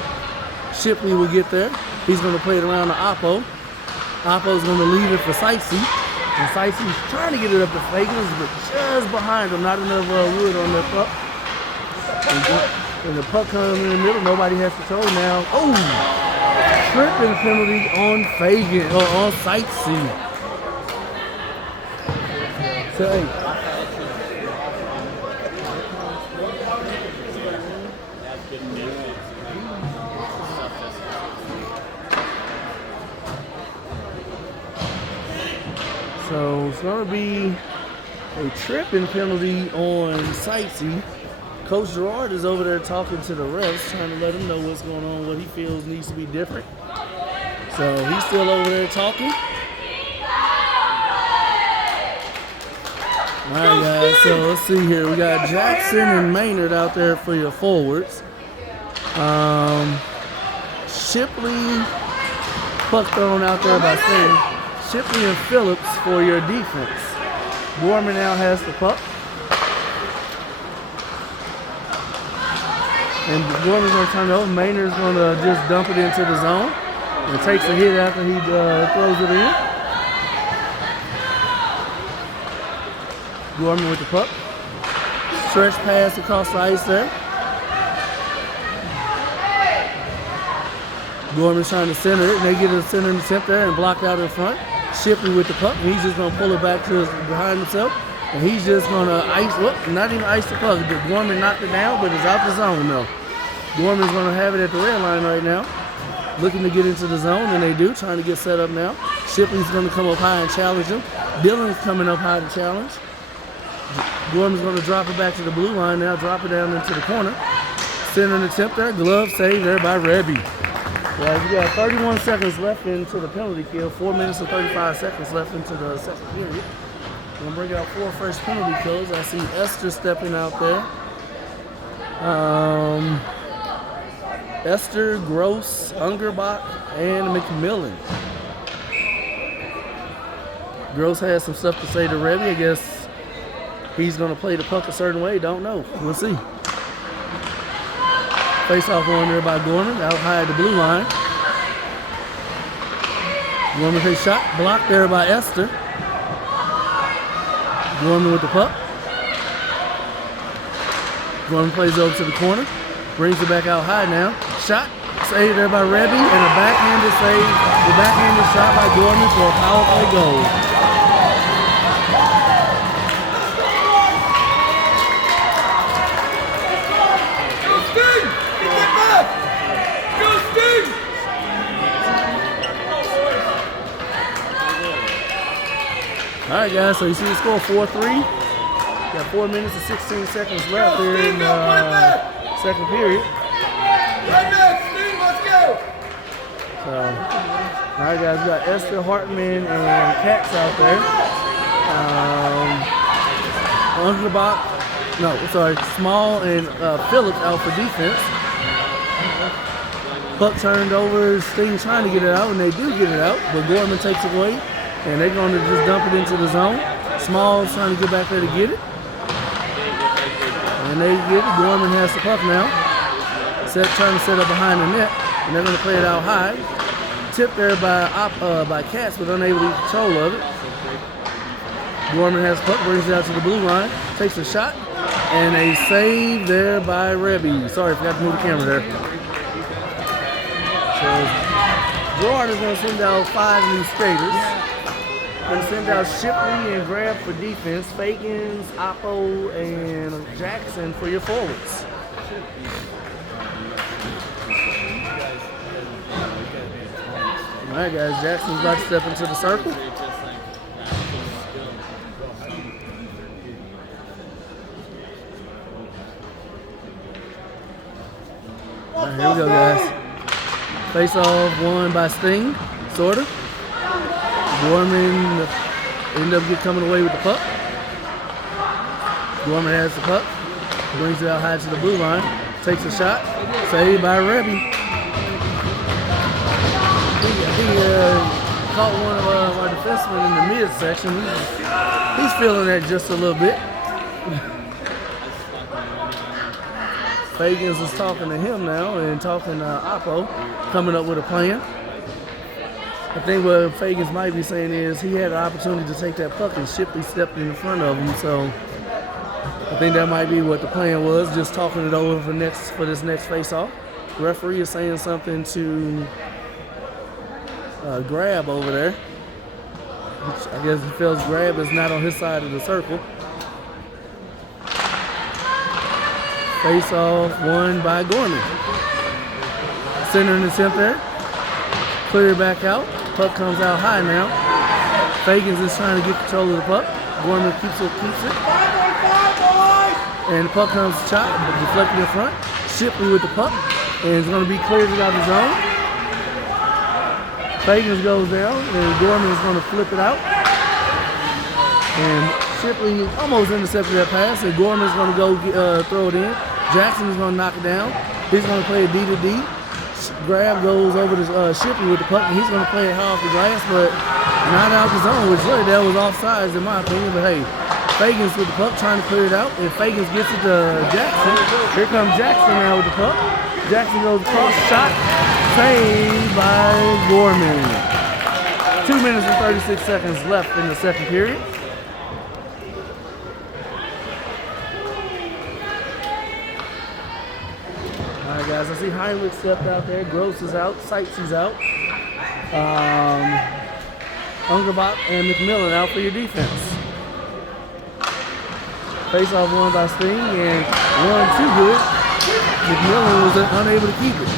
Shipley will get there. He's going to play it around to Oppo. Oppo's going to leave it for Sightsee. And Sightsee's trying to get it up to Fagans, but just behind him. Not enough wood on their puck. And the puck comes in the middle. Nobody has control now. Oh! Tripping penalty on Fagan, or on Sightsee. So, hey. So it's going to be a tripping penalty on Sightsee. Coach Gerard is over there talking to the refs, trying to let them know what's going on, what he feels needs to be different. So he's still over there talking. All right, guys, so let's see here. We got Jackson and Maynard out there for your forwards. Shipley, puck thrown out there by Sting. Shipley and Phillips for your defense. Gorman now has the puck. And Gorman's going to turn it over. Maynard's going to just dump it into the zone. And takes a hit after he throws it in. Gorman with the puck. Stretch pass across the ice there. Gorman's trying to center it, and they get a center in the tip there and blocked out in front. Shipley with the puck, and he's just going to pull it back to behind himself. And he's just going to not even ice the puck. Gorman knocked it down, but it's out the zone now. Gorman's going to have it at the red line right now. Looking to get into the zone, and they do, trying to get set up now. Shipley's going to come up high and challenge him. Dillon's coming up high to challenge. Gorman's going to drop it back to the blue line now, drop it down into the corner. Center an attempt there, glove save there by Rebby. Well, we got 31 seconds left into the penalty kill, 4 minutes and 35 seconds left into the second period. We're going to bring out 4 first penalty kills. I see Esther stepping out there. Esther, Gross, Ungerbach, and McMillan. Gross has some stuff to say to Rebby. I guess he's going to play the puck a certain way. Don't know. We'll see. Face-off on there by Gorman, out high at the blue line. Gorman takes shot, blocked there by Esther. Gorman with the puck. Gorman plays over to the corner, brings it back out high now. Shot, saved there by Rebby, and a backhanded save. The backhanded shot by Gorman for a power play goal. All right, guys, so you see the score 4-3. Got 4 minutes and 16 seconds left here in the second period. So, all right, guys, we got Esther, Hartman, and Katz out there. Small and Phillips out for defense. Puck turned over, Sting trying to get it out, and they do get it out, but Gorman takes it away. And they're going to just dump it into the zone. Small's trying to get back there to get it. And they get it. Gorman has the puck now. Trying to set up behind the net. And they're going to play it out high. Tipped there by Katz, but unable to get control of it. Gorman has the puck, brings it out to the blue line. Takes a shot. And a save there by Rebby. Sorry, forgot to move the camera there. So Gerard is going to send out 5 new skaters. Going to send out Shipley and Grab for defense, Fagans, Oppo, and Jackson for your forwards. All right, guys, Jackson's about to step into the circle. All right, here we go, guys. Face off won by Sting, sort of. Gorman ended up coming away with the puck. Gorman has the puck, brings it out high to the blue line, takes a shot, saved by Rebby. He caught one of our defensemen in the midsection. He's feeling that just a little bit. Fagans is talking to him now and talking to Oppo, coming up with a plan. I think what Fagans might be saying is he had an opportunity to take that puck and Shipley stepped in front of him. So I think that might be what the plan was, just talking it over for this next face-off. The referee is saying something to Grab over there. Which I guess he feels Grab is not on his side of the circle. Face-off won by Gorman. Center in the attempt there. Clear it back out. Puck comes out high now. Fagans is trying to get control of the puck. Gorman keeps it. And the puck comes shot, but deflected in front. Shipley with the puck. And it's going to be cleared out of the zone. Fagans goes down, and Gorman is going to flip it out. And Shipley almost intercepted that pass, and Gorman is going to go throw it in. Jackson is going to knock it down. He's going to play a D-to-D. Grab goes over to Shipley with the puck, and he's going to play it high off the glass, but not out the zone, which really that was offsides in my opinion. But hey, Fagans with the puck trying to clear it out, and Fagans gets it to Jackson. Here comes Jackson now with the puck. Jackson goes across, shot, saved by Gorman. 2 minutes and 36 seconds left in the second period. All All right, guys. I see Heinrich stepped out there. Gross is out. Sykes is out. Ungerbach and McMillan out for your defense. Face-off won by Sting and one too good. McMillan was unable to keep it.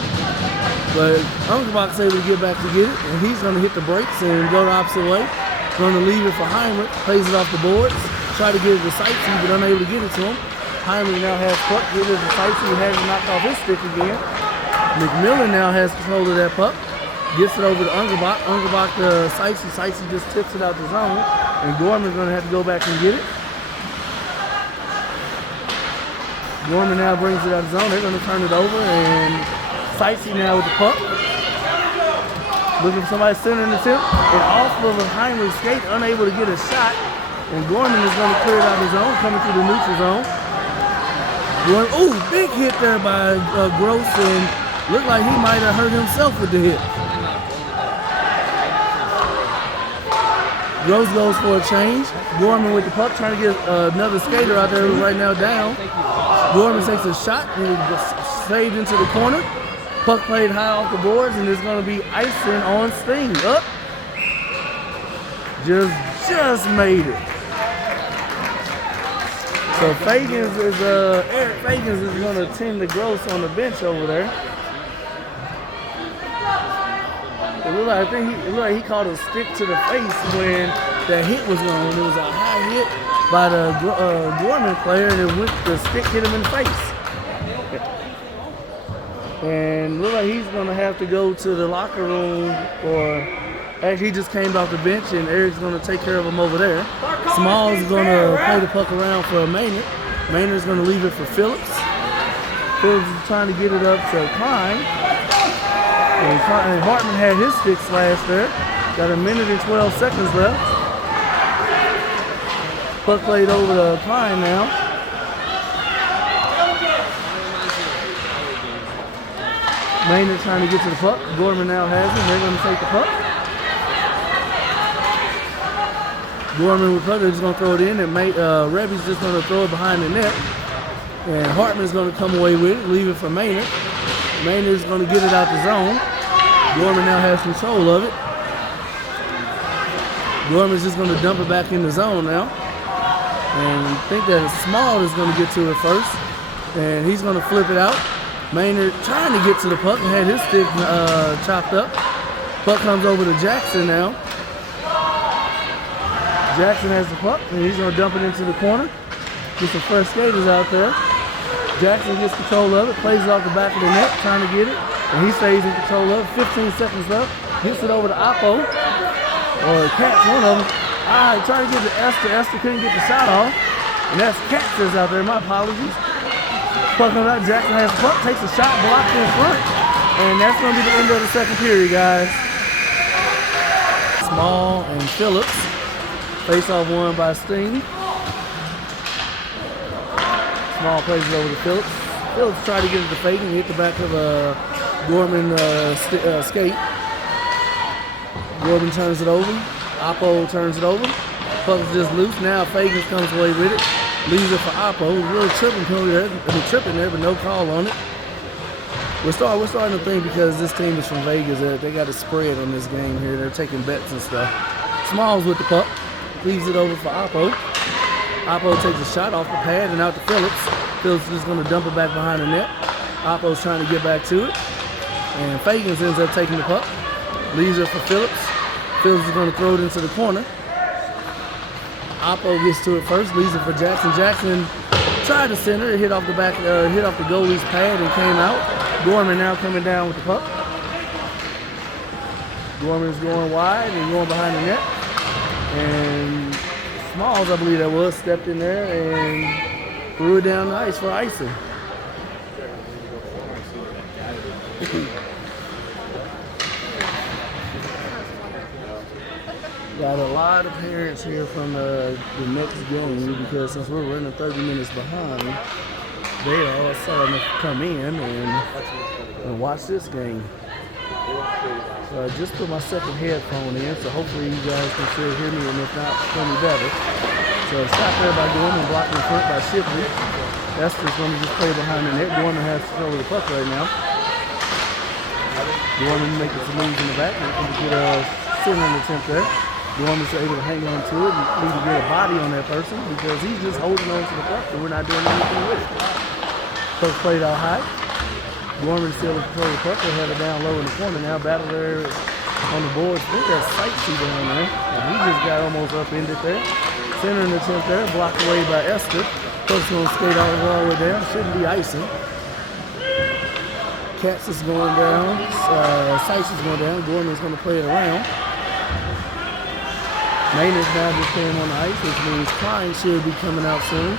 But Ungerbach's able to get back to get it, and he's going to hit the brakes and go the opposite way. Going to leave it for Heinrich. Plays it off the boards. Try to get it to Sykes, but unable to get it to him. Heinrich now has puck. Get it to Sykes. He has to knock off his stick again. McMillan now has control of that puck. Gets it over to Ungerbach. Ungerbach to Sykes. Sykes just tips it out the zone. And Gorman's going to have to go back and get it. Gorman now brings it out of the zone. They're going to turn it over. And Sykes now with the puck. Looking for somebody centering the tip. And off of a Heinrich skate. Unable to get a shot. And Gorman is going to clear it out of the zone. Coming through the neutral zone. Ooh, big hit there by Gross. And looked like he might have hurt himself with the hit. Gross goes for a change. Gorman with the puck, trying to get another skater out there who's right now down. Gorman takes a shot and it saved into the corner. Puck played high off the boards, and there's going to be icing on Sting. Up. Just made it. So Fagans is Eric Fagans is going to tend to Gross on the bench over there. It looked like he caught a stick to the face when that hit was going. It was a high hit by the Gorman player, and the stick hit him in the face. And look like he's going to have to go to the locker room, or actually he just came off the bench, and Eric's going to take care of him over there. Smalls is going to play the puck around for Maynard. Maynard's going to leave it for Phillips. Phillips is trying to get it up to Klein. And Hartman had his stick slashed there. Got a minute and 12 seconds left. Puck played over to Klein now. Maynard trying to get to the puck. Gorman now has it. They're going to take the puck. Gorman with the puck. They're just going to throw it in. And Rebby's just going to throw it behind the net. And Hartman's going to come away with it. Leave it for Maynard. Maynard's going to get it out the zone. Gorman now has control of it. Gorman's just going to dump it back in the zone now. And I think that Small is going to get to it first. And he's going to flip it out. Maynard trying to get to the puck and had his stick chopped up. Puck comes over to Jackson now. Jackson has the puck and he's going to dump it into the corner. Get some fresh skaters out there. Jackson gets control of it, plays it off the back of the net, trying to get it, and he stays in control of it. 15 seconds left, gets it over to Oppo, or Katz, one of them. All right, trying to get to Esther. Esther couldn't get the shot off, and that's Katz that's out there. My apologies. Puck comes out, Jackson has the puck, takes a shot, blocked in front, and that's going to be the end of the second period, guys. Small and Phillips. Face-off won by Sting. Small plays it over to Phillips. Phillips tried to get it to Fagan, hit the back of a Gorman skate. Gorman turns it over. Oppo turns it over. Puck is just loose. Now Fagan comes away with it. Leaves it for Oppo. Really tripping there, but no call on it. We're starting to think, because this team is from Vegas, that they got a spread on this game here. They're taking bets and stuff. Smalls with the puck. Leaves it over for Oppo. Oppo takes a shot off the pad and out to Phillips. Phillips is going to dump it back behind the net. Oppo's trying to get back to it. And Fagans ends up taking the puck. Leaves it for Phillips. Phillips is going to throw it into the corner. Oppo gets to it first. Leaves it for Jackson. Jackson tried to center. It hit off the goalie's pad and came out. Gorman now coming down with the puck. Gorman's going wide and going behind the net. And Smalls, I believe that was, stepped in there and threw it down the ice for icing. Got a lot of parents here from the next game, because since we're running 30 minutes behind, they all starting to come in and watch this game. So I just put my second headphone in, so hopefully you guys can still hear me, and if not, hear me better. So stop there by Gorman, blocked in front by Shipley. Esther's going to just play behind the net. Gorman has control of the puck right now. Gorman making some moves in the back. He's going to get a center attempt there. Gorman's able to hang on to it and need to get a body on that person because he's just holding on to the puck and we're not doing anything with it. Puck played out high. Gorman still in control of the puck. They have it down low in the corner now. Battle there on the boards. I think that's Sightsee down there. And he just got almost upended there. Center attempt there, blocked away by Esther. Puck's going to skate all the way down. Shouldn't be icing. Katz is going down. Sykes is going down. Gorman's going to play it around. Maynard's now just staying on the ice, which means Klein should be coming out soon.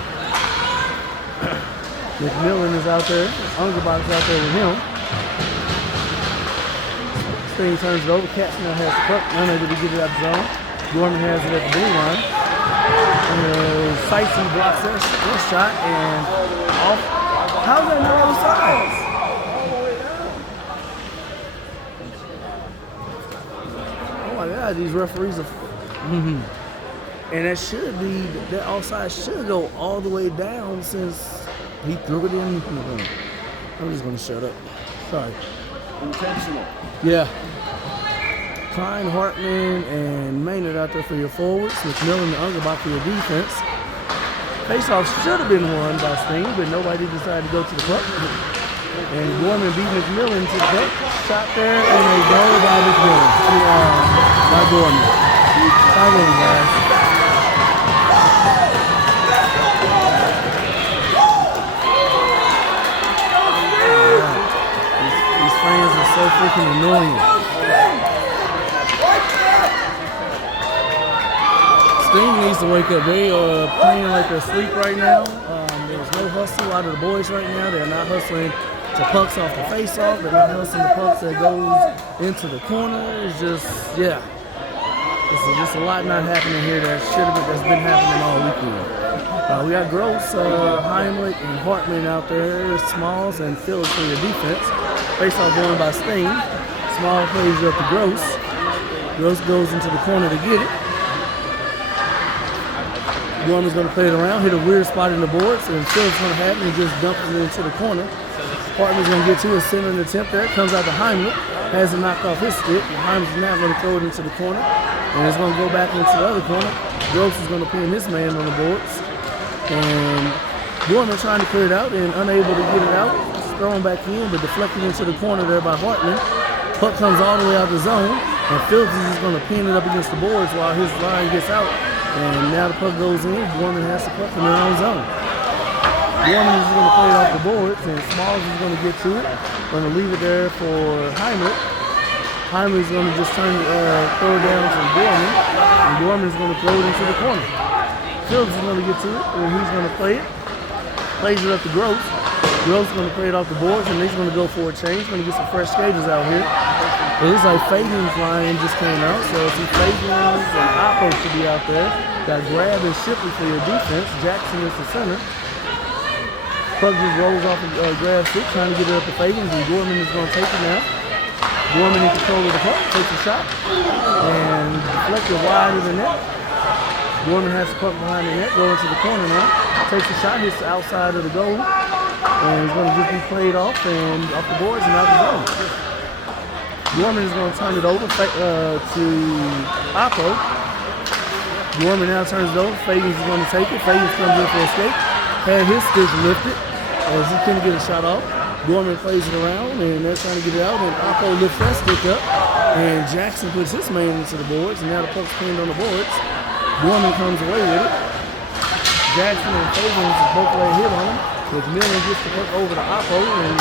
McMillan is out there. Ungerbach's out there with him. Sting turns it over. Katz now has the puck. Unable to get it out the zone. Gorman has it at the blue line. Sightsee blocks that shot and off. How's that not offside? Oh my God, these referees are. And that should be, that offside should go all the way down since he threw it in. I'm just gonna shut up. Sorry. Intentional. Yeah. Klein, Hartman, and Maynard out there for your forwards. McMillan and Ungerbach for your defense. Face-off should have been won by Sting, but nobody decided to go to the puck. And Gorman beat McMillan to the puck. Shot there, and a goal by McMillan. By Gorman. Time in, guys. These fans are so freaking annoying. Sting needs to wake up. They are playing like they're asleep right now. There's no hustle out of the boys right now. They're not hustling to pucks off the face-off. They're not hustling the pucks that goes into the corner. It's just, yeah. It's just a lot not happening here that's been happening all weekend. We got Gross, Heimlich, and Hartman out there. Smalls and Phillips for your defense. Face-off going by Sting. Small plays up to Gross. Gross goes into the corner to get it. Gorman's going to play it around, hit a weird spot in the boards, and Phillips going to have it and just dumps it into the corner. Hartman's going to get to a center attempt there. Comes out to Heimlich, has it knocked off his stick. Heimlich's now going to throw it into the corner, and it's going to go back into the other corner. Gross is going to pin his man on the boards, and Gorman trying to clear it out and unable to get it out. It's thrown back in, but deflected into the corner there by Hartman. Puck comes all the way out the zone, and Phillips is just going to pin it up against the boards while his line gets out. And now the puck goes in. Gorman has the puck in their own zone. Gorman is going to play it off the boards, and Smalls is going to get to it. Going to leave it there for Heimlich. Heimlich is going to just throw it down to Gorman, and Gorman is going to throw it into the corner. Phillips is going to get to it, and he's going to play it. Plays it up to Gross. Gross is going to play it off the boards, and he's going to go for a change. Going to get some fresh skaters out here. It looks like Fagan's line just came out, so see Fagan's and Oppo should be out there. Got Grab and Shipley for your defense. Jackson is the center. Puck just rolls off of Grab's stick, trying to get it up to Fagan's, and Gorman is going to take it now. Gorman in control of the puck, takes a shot, and deflected wide of the net. Gorman has the puck behind the net, going to the corner now. Takes a shot, hits the outside of the goal, and it's going to just be played off and off the boards and out the zone. Gorman is going to turn it over to Oppo. Gorman now turns it over. Fagans is going to take it. Fagans comes in for a escape. Had his stick lifted as he couldn't get a shot off. Gorman plays it around, and they're trying to get it out. And Oppo lifts that stick up. And Jackson puts his man into the boards. And now the puck's pinned on the boards. Gorman comes away with it. Jackson and Fagans both lay a hit on him. McMillan gets the puck over to Oppo. And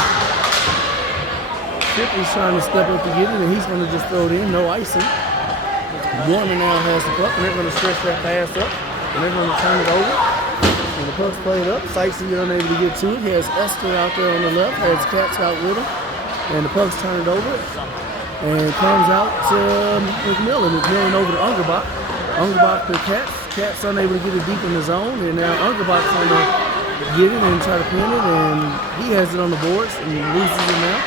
Shipley's trying to step up to get it, and he's going to just throw it in, no icing. Gorman now has the puck, and they're going to stretch that pass up, and they're going to turn it over. And the puck's played up. Sightsee unable to get to it. He has Esther out there on the left, has Katz out with him, and the puck's turned over, and it comes out to McMillan. McMillan over to Ungerbach. Ungerbach to Katz. Katz unable to get it deep in the zone, and now Ungerbach's going to get it and try to pin it, and he has it on the boards, and he loses it now.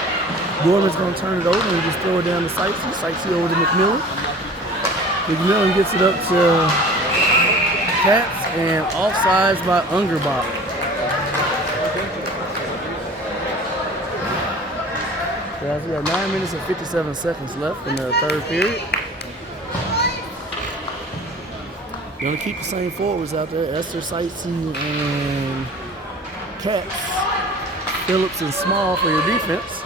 Gorman's going to turn it over and just throw it down to Sightsee. Sightsee over to McMillan. McMillan gets it up to Katz and offsides by Ungerbach. Guys, we got 9 minutes and 57 seconds left in the third period. Gonna keep the same forwards out there. Esther, Sightsee, and Katz. Phillips and Small for your defense.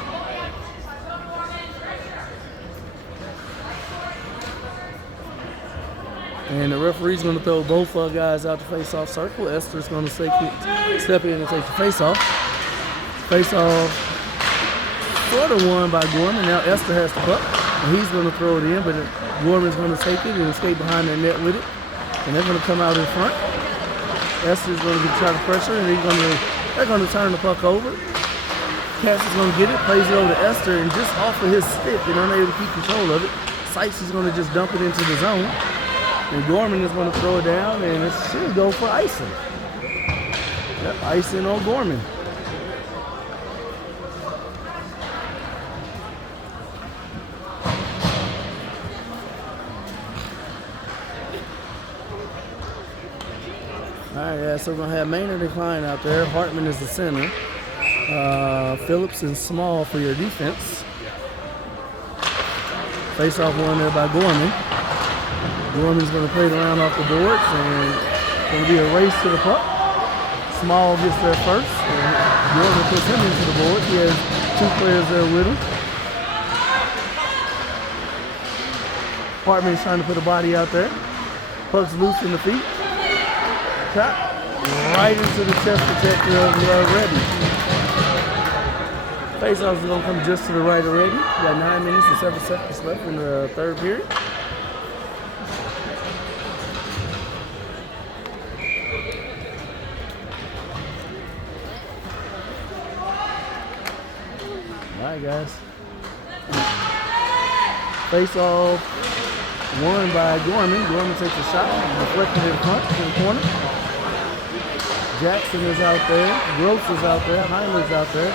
And the referee's going to throw both guys out the face-off circle. Esther's going to step in and take the face-off. Face-off sort of won by Gorman. Now Esther has the puck, and he's going to throw it in, but Gorman's going to take it and skate behind the net with it. And they're going to come out in front. Esther's going to try to pressure, and they're going to turn the puck over. Katz is going to get it, plays it over to Esther, and just off of his stick and unable to keep control of it, Sykes is going to just dump it into the zone. And Gorman is going to throw it down, and it should go for icing. Yep, icing on Gorman. All right, guys, so we're going to have Maynard and Klein out there. Hartman is the center. Phillips and Small for your defense. Face-off one there by Gorman. Gorman's going to play it around off the boards, and it's going to be a race to the puck. Small gets there first, and Gorman puts him into the board. He has two players there with him. Hartman's trying to put a body out there. Puck's loose in the feet. Tap right into the chest protector of Redden. Face-off is going to come just to the right of Redden. Got 9 minutes and 7 seconds left in the third period. All right, guys. Face-off won by Gorman. Gorman takes a shot, deflected in front in the corner. Jackson is out there. Gross is out there. Heinlei's out there.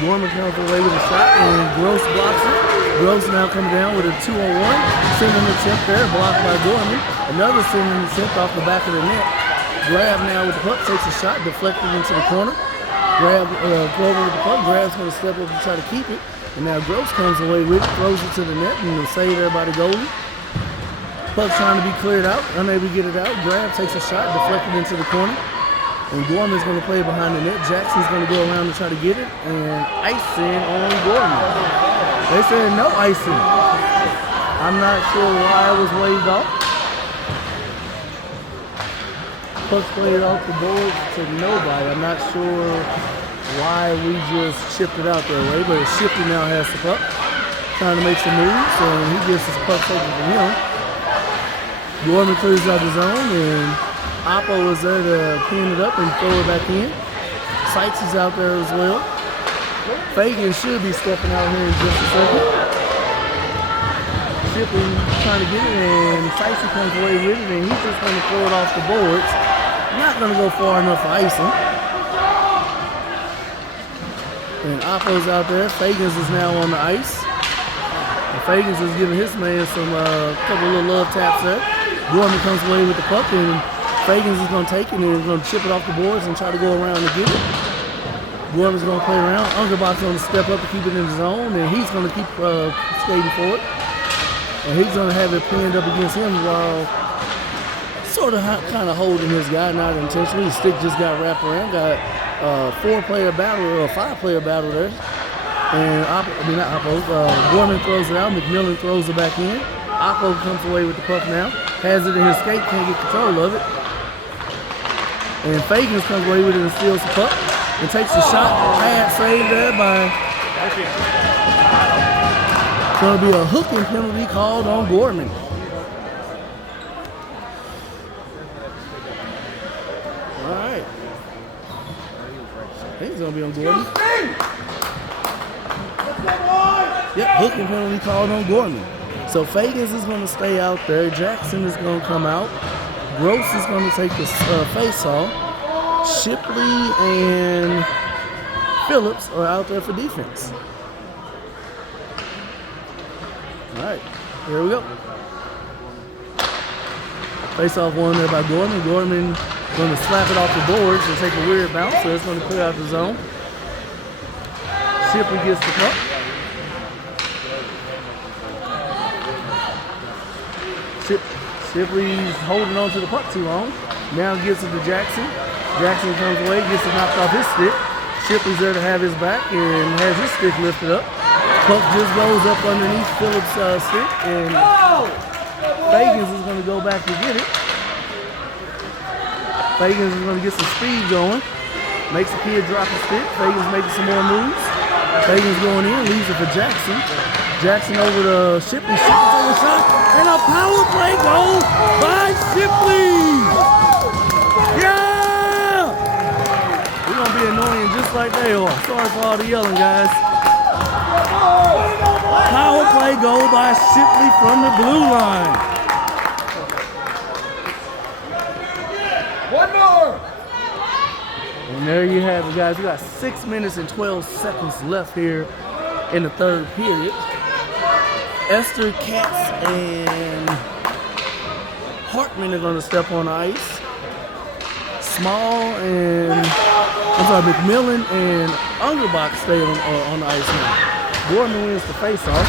Gorman comes away with a shot, and Gross blocks it. Gross now comes down with a 2-on-1. Sending the attempt there, blocked by Gorman. Another sending attempt off the back of the net. Grab now with the puck, takes a shot, deflected into the corner. Grab, Grover with the puck. Grab's going to step up and try to keep it. And now Gross comes away with it, throws it to the net, and save there by the goalie. Puck's trying to be cleared out, unable to get it out. Grab takes a shot, deflected into the corner. And Gorman's going to play behind the net. Jackson's going to go around and try to get it. And icing on Gorman. They said no icing. I'm not sure why it was waved off. Puck's played off the board to nobody. I'm not sure why we just chipped it out that way. But Shipley now has the puck. Trying to make some moves. And he gets his puck taken from him. Gorman clears out the zone. And Oppo is there to clean it up and throw it back in. Sykes is out there as well. Fagan should be stepping out here in just a second. Shipley trying to get it, and Sykes comes away with it, and he's just going to throw it off the boards. Not going to go far enough for icing. And Oppo's out there. Fagans is now on the ice. And Fagans is giving his man some couple little love taps there. Gorman comes away with the puck, and Fagans is going to take it and he's going to chip it off the boards and try to go around and get it. Gorman's going to play around. Ungerbach's going to step up to keep it in the zone, and he's going to keep skating for it. And he's going to have it pinned up against him while sort of kind of holding his guy, not intentionally. His stick just got wrapped around. Got a 4-player battle or a 5-player battle there. And Gorman throws it out. McMillan throws it back in. Oppo comes away with the puck now. Has it in his skate, can't get control of it. And Fagans comes away with it and steals the puck and takes a shot. Bad save there by. It's going to be a hooking penalty called on Gorman. All right. I think it's going to be on Gorman. Yep, hooking penalty called on Gorman. So Fagans is going to stay out there. Jackson is going to come out. Gross is going to take the face-off. Shipley and Phillips are out there for defense. All right, here we go. Face-off one there by Gorman. Gorman going to slap it off the boards and take a weird bounce, so it's going to clear out the zone. Shipley gets the puck. Shipley's holding on to the puck too long. Now gets it to Jackson. Jackson comes away, gets it knocked off his stick. Shipley's there to have his back and has his stick lifted up. Puck just goes up underneath Phillips' stick, and Fagans is going to go back to get it. Fagans is going to get some speed going. Makes the kid drop his stick. Fagans making some more moves. Fagans going in, leaves it for Jackson. Jackson over to Shipley. Shipley takes a shot, and a power play goal by Shipley. Yeah! We're going to be annoying just like they are. Sorry for all the yelling, guys. Power play goal by Shipley from the blue line. One more. And there you have it, guys. We got 6 minutes and 12 seconds left here in the third period. Esther, Katz, and Hartman are going to step on the ice. Small and, McMillan and Ungerbach stay on the ice now. Gorman wins the face-off.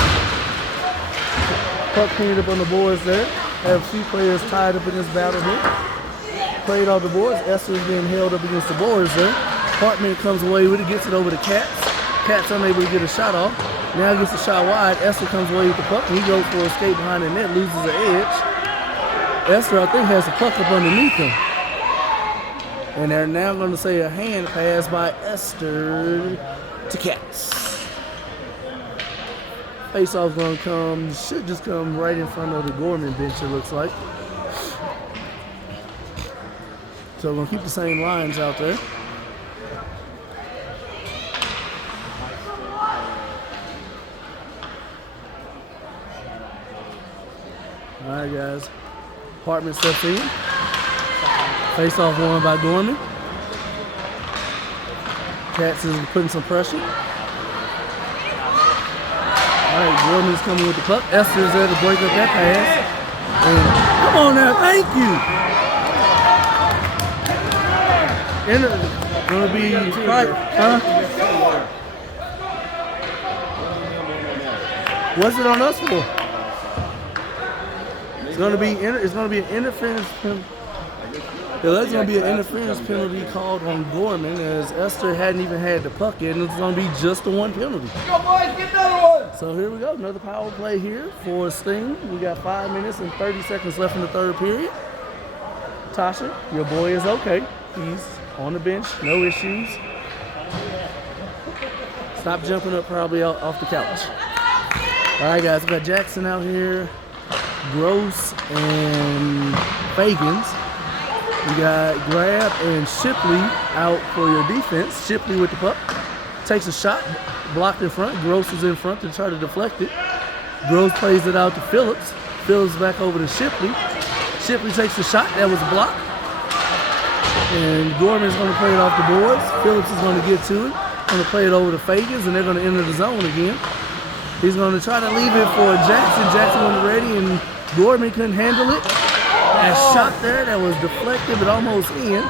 Puck cleaned up on the boards there. Have a few players tied up in this battle here. Played off the boards. Esther is being held up against the boards there. Hartman comes away with it, gets it over to Katz. Katz unable to get a shot off. Now gets a shot wide. Esther comes away with the puck. He goes for a skate behind the net, loses the edge. Esther, I think, has the puck up underneath him. And they're now going to say a hand pass by Esther to Katz. Face-off's going to come, should just come right in front of the Gorman bench, it looks like. So we're going to keep the same lines out there. All right, guys. Hartman steps in. Face-off won by Gorman. Katz is putting some pressure. All right, Gorman's coming with the puck. Esther's there to break up that pass. And come on now, thank you. Gonna be What's it on us for? It's gonna be an interference penalty. Yeah, that's going to be an interference penalty called on Gorman, as Esther hadn't even had the puck in. It's going to be just the one penalty. Go, boys, get another one. So here we go, another power play here for Sting. We got 5 minutes and 30 seconds left in the third period. Tasha, your boy is okay. He's on the bench, no issues. Stop jumping up probably off the couch. All right, guys, we got Jackson out here, Gross and Fagans. We got Grab and Shipley out for your defense. Shipley with the puck. Takes a shot, blocked in front. Gross is in front to try to deflect it. Gross plays it out to Phillips. Phillips back over to Shipley. Shipley takes a shot. That was blocked. And Gorman's going to play it off the boards. Phillips is going to get to it. Going to play it over to Fagans, and they're going to enter the zone again. He's going to try to leave it for Jackson. Jackson wasn't ready, and Gorman couldn't handle it. A shot there that was deflected but almost in.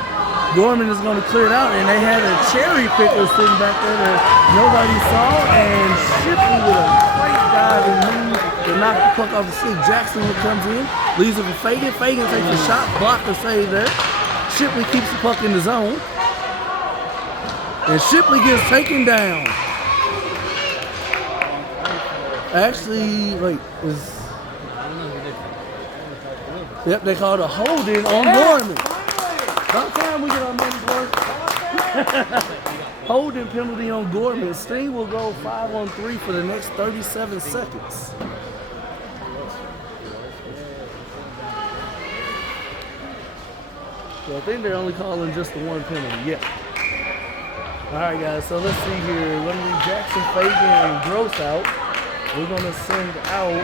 Gorman is going to clear it out, and they had a cherry picker sitting back there that nobody saw, and Shipley with a great dive and move to knock the puck off the stick. Jackson comes in, leaves it for Fagan. Fagan takes a shot, block the save there. Shipley keeps the puck in the zone, and Shipley gets taken down. Actually, Yep, they called a holding on Gorman. About time we get our money's worth. Holding penalty on Gorman. Sting will go 5-on-3 for the next 37 seconds. So I think they're only calling just the one penalty. Yeah. All right, guys. So let's see here. We're going to leave Jackson, Fagan, and Gross out. We're going to send out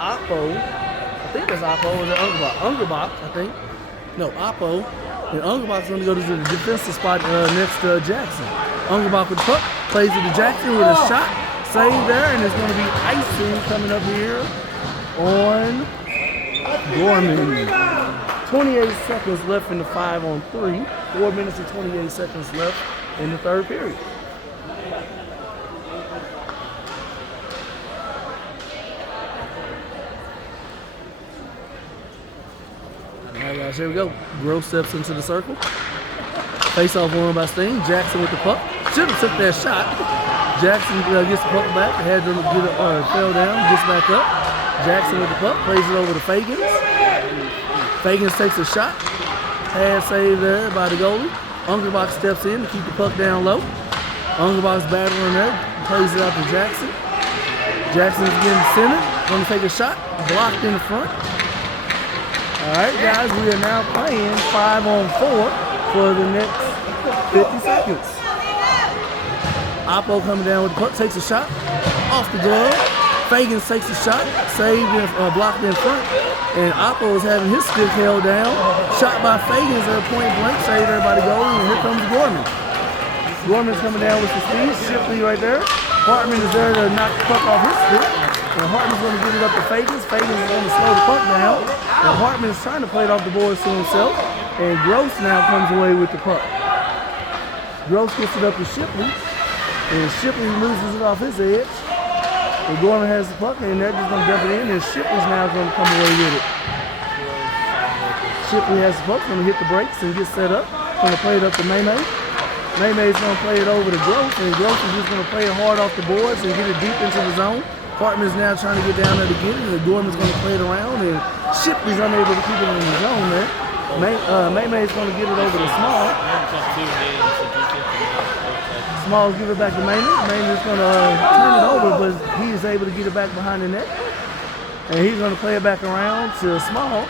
Oppo, I think that's Oppo, or Ungerbach, I think. No, Oppo. And Ungerbach's going to go to the defensive spot next to Jackson. Ungerbach with the puck, plays it to Jackson with a shot, save there, and it's going to be icing coming up here on Gorman. 28 seconds left in the 5-on-3. 4 minutes and 28 seconds left in the third period. All right, guys, here we go. Gross steps into the circle. Face off won by Sting. Jackson with the puck. Should have took that shot. Jackson gets the puck back. Had to get it, fell down. Gets back up. Jackson with the puck. Plays it over to Fagans. Fagans takes a shot. Pass save there by the goalie. Ungerbox steps in to keep the puck down low. Ungerbox battling there. Plays it out to Jackson. Jackson's getting centered. Going to take a shot. Blocked in the front. All right, guys, we are now playing 5-on-4 for the next 50 seconds. Oppo coming down with the puck, takes a shot. Off the glove. Fagans takes a shot. Saved and blocked in front. And Oppo is having his stick held down. Shot by Fagans at point blank. Saved everybody goal. And here comes Gorman. Gorman's coming down with the speed. Shipley right there. Hartman is there to knock the puck off his stick. And Hartman's going to get it up to Fagans. Fagans is going to slow the puck down. And Hartman is trying to play it off the boards to himself. And Gross now comes away with the puck. Gross gets it up to Shipley. And Shipley loses it off his edge. And Gorman has the puck, and they're just going to dump it in. And Shipley's now going to come away with it. Shipley has the puck, going to hit the brakes and get set up. Going to play it up to Maymay. Maymay's going to play it over to Gross, and Gross is just going to play it hard off the boards and get it deep into the zone. Hartman's now trying to get down there to get it, and Gorman's going to play it around, and Shipley's unable to keep it in the zone there. Maymay's going to get it over to Small. Small's give it back to Maynard. Maynard's going to turn it over, but he is able to get it back behind the net. And he's going to play it back around to Small.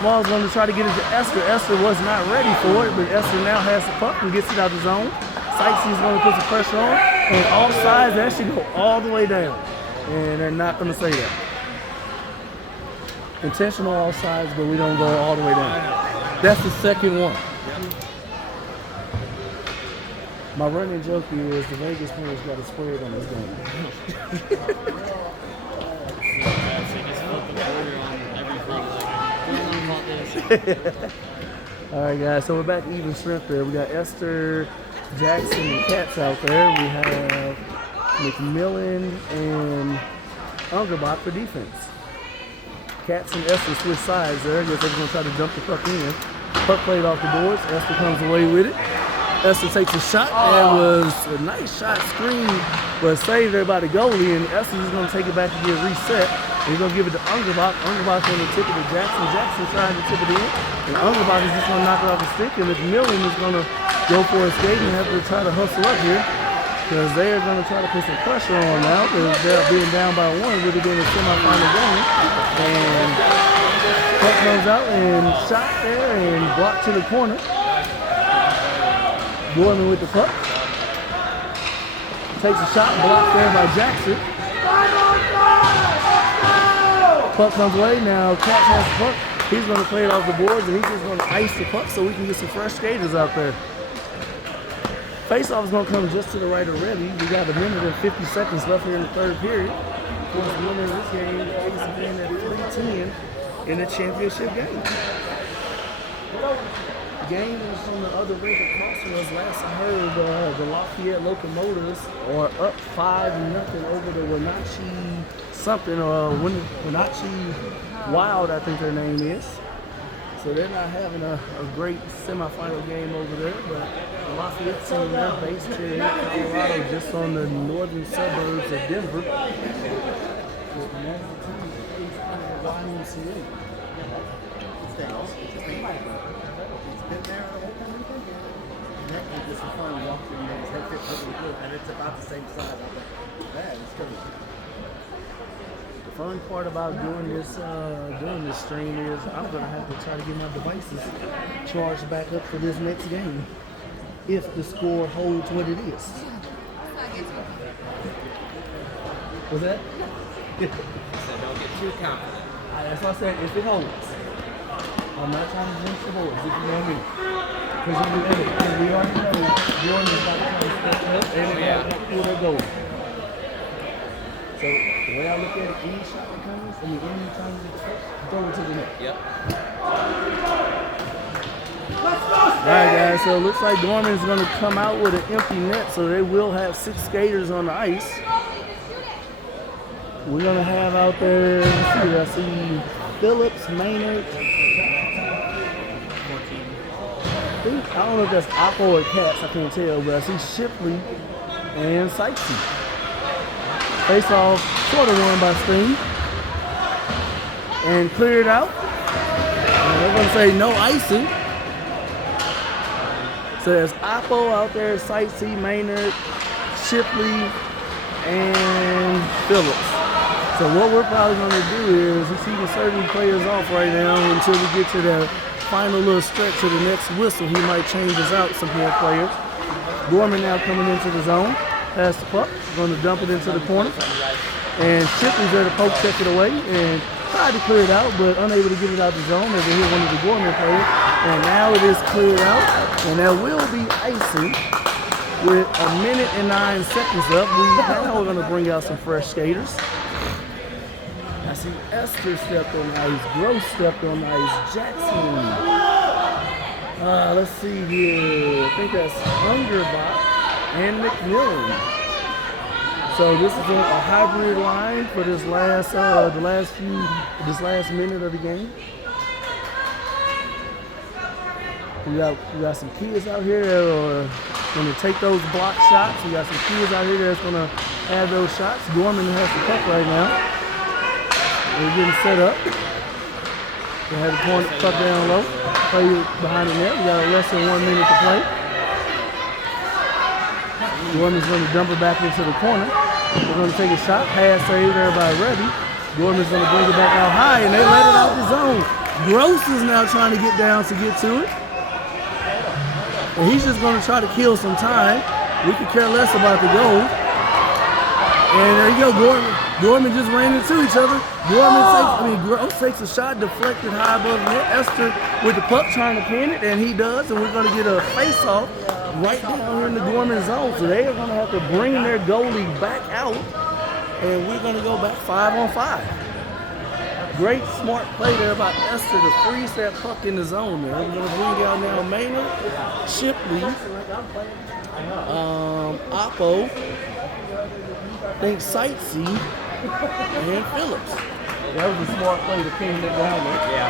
Small's going to try to get it to Esther. Esther was not ready for it, but Esther now has the puck and gets it out the zone. Sykes' going to put some pressure on, and all sides actually go all the way down. And they're not going to say that. Intentional all sides, but we don't go all the way down. That's the second one. My running joke here is the Vegas players got a spread on this game. All right, guys, so we're back even strength there. We got Esther, Jackson, and Katz out there. We have McMillan and Ungerbach for defense. Katz and Esther switch sides there. I guess they're going to try to dump the puck in. Puck played off the boards. Esther comes away with it. Esther takes a shot. That was a nice shot screen, but saved there by the goalie. And Esther's just going to take it back and get reset. He's going to give it to Ungerbach. Ungerbach's going to tip it to Jackson. Jackson's trying to tip it in. And Ungerbach is just going to knock it off the stick. And McMillan is going to go for a skate and have to try to hustle up here, because they are going to try to put some pressure on now, because they're being down by one with it being a semifinal game. And puck comes out and shot there and blocked to the corner. Gorman with the puck. Takes a shot, blocked there by Jackson. Puck comes away. Now Katz has the puck. He's going to play it off the boards, and he's just going to ice the puck so we can get some fresh skaters out there. Face-off is going to come just to the right already. We got a minute and 50 seconds left here in the third period. Of course, the winner of this game is playing at 3-10 in the championship game. The game is from the other rink across from us. Last I heard, the Lafayette Locomotives are up 5-0 over the Wenatchee something, or Wenatchee Wild, I think their name is. So they're not having a great semifinal game over there, but the Lafayette team, they're based here in Colorado, just on the northern suburbs of Denver. YMCA. And it's about the same size. The fun part about doing this stream is I'm gonna have to try to get my devices charged back up for this next game, if the score holds what it is. What's that? So don't get too confident. That's what I said. If it holds, I'm not trying to jinx the boys. If you know me, because we already know Jordan is about to try to step up and they're going to pull their goal. So the way I look at it, any shot that comes, any time that gets throw it to the net. Yep. Alright guys, so it looks like Gorman is going to come out with an empty net, so they will have 6 skaters on the ice. We're going to have out there, let's see, I see Phillips, Maynard, I don't know if that's Apple or Cats, I can't tell, but I see Shipley and Sightsee. Face off, sort of won by Sting. And cleared out. And they're going to say no icing. So there's Apple out there, Sightsee, Maynard, Shipley, and Phillips. So what we're probably going to do is he's even serving players off right now until we get to the final little stretch of the next whistle. He might change us out some more players. Gorman now coming into the zone. Pass the puck. Going to dump it into the corner. And Shipley's there to poke check it away and tried to clear it out, but unable to get it out the zone as they hit one of the Gorman players. And now it is cleared out. And there will be icing with 1 minute and 9 seconds left. Now we're going to bring out some fresh skaters. I see Esther stepped on the ice, Gross stepped on the ice, Jackson. Let's see here. I think that's Hungerbach and McMillan. So this is a hybrid line for this last minute of the game. We got some kids out here that are going to take those block shots. We got some kids out here that's going to have those shots. Gorman has the puck right now. We're getting set up. We have the point puck down low. Play behind the net. We got less than 1 minute to play. Gorman's going to dump it back into the corner. We're going to take a shot. Pass saved there by Reddy. Gorman's going to bring it back out high, and they let it out the zone. Gross is now trying to get down to get to it. And he's just going to try to kill some time. We could care less about the goal. And there you go, Gorman just ran into each other. Gross takes a shot, deflected high above the net. Esther with the puck trying to pin it, and he does. And we're going to get a face-off right down here in the Gorman zone. So they are going to have to bring their goalie back out, and we're going to go back 5-on-5. Great smart play there by Esther to freeze that puck in the zone there. We're going to bring out now Maynard, Shipley, Oppo, I think Sightsee, and Phillips. That was a smart play to pin it down there. Yeah.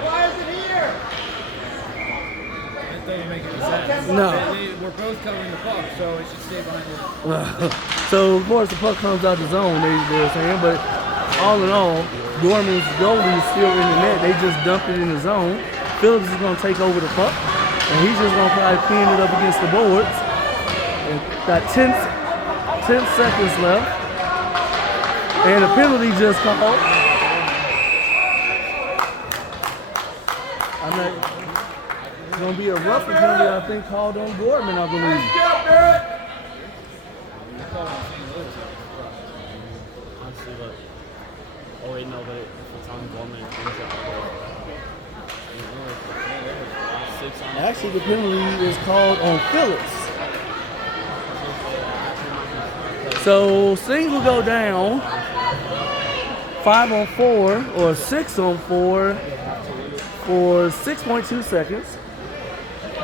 Why is it here? That doesn't make any sense. No. We're both covering the puck, so it should stay behind the... So, of course, the puck comes out the zone, they're saying, but all in all, Gorman's goalie is still in the net. They just dumped it in the zone. Phillips is going to take over the puck, and he's just going to probably pin it up against the boards. And got 10 seconds left, and a penalty just called. It's going to be a rougher penalty, I think, called on Gorman, I believe. Honestly, but oh wait, no, but if it's on Gorman, Actually, the penalty is called on Phillips. So Singh will go down 5-on-4 or 6-on-4 for 6.2 seconds.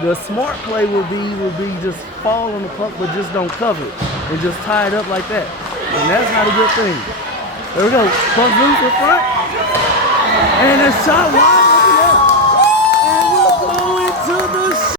The smart play would be just fall on the puck, but just don't cover it and just tie it up like that. And that's not a good thing. There we go. Puck loose in front, and a shot wide.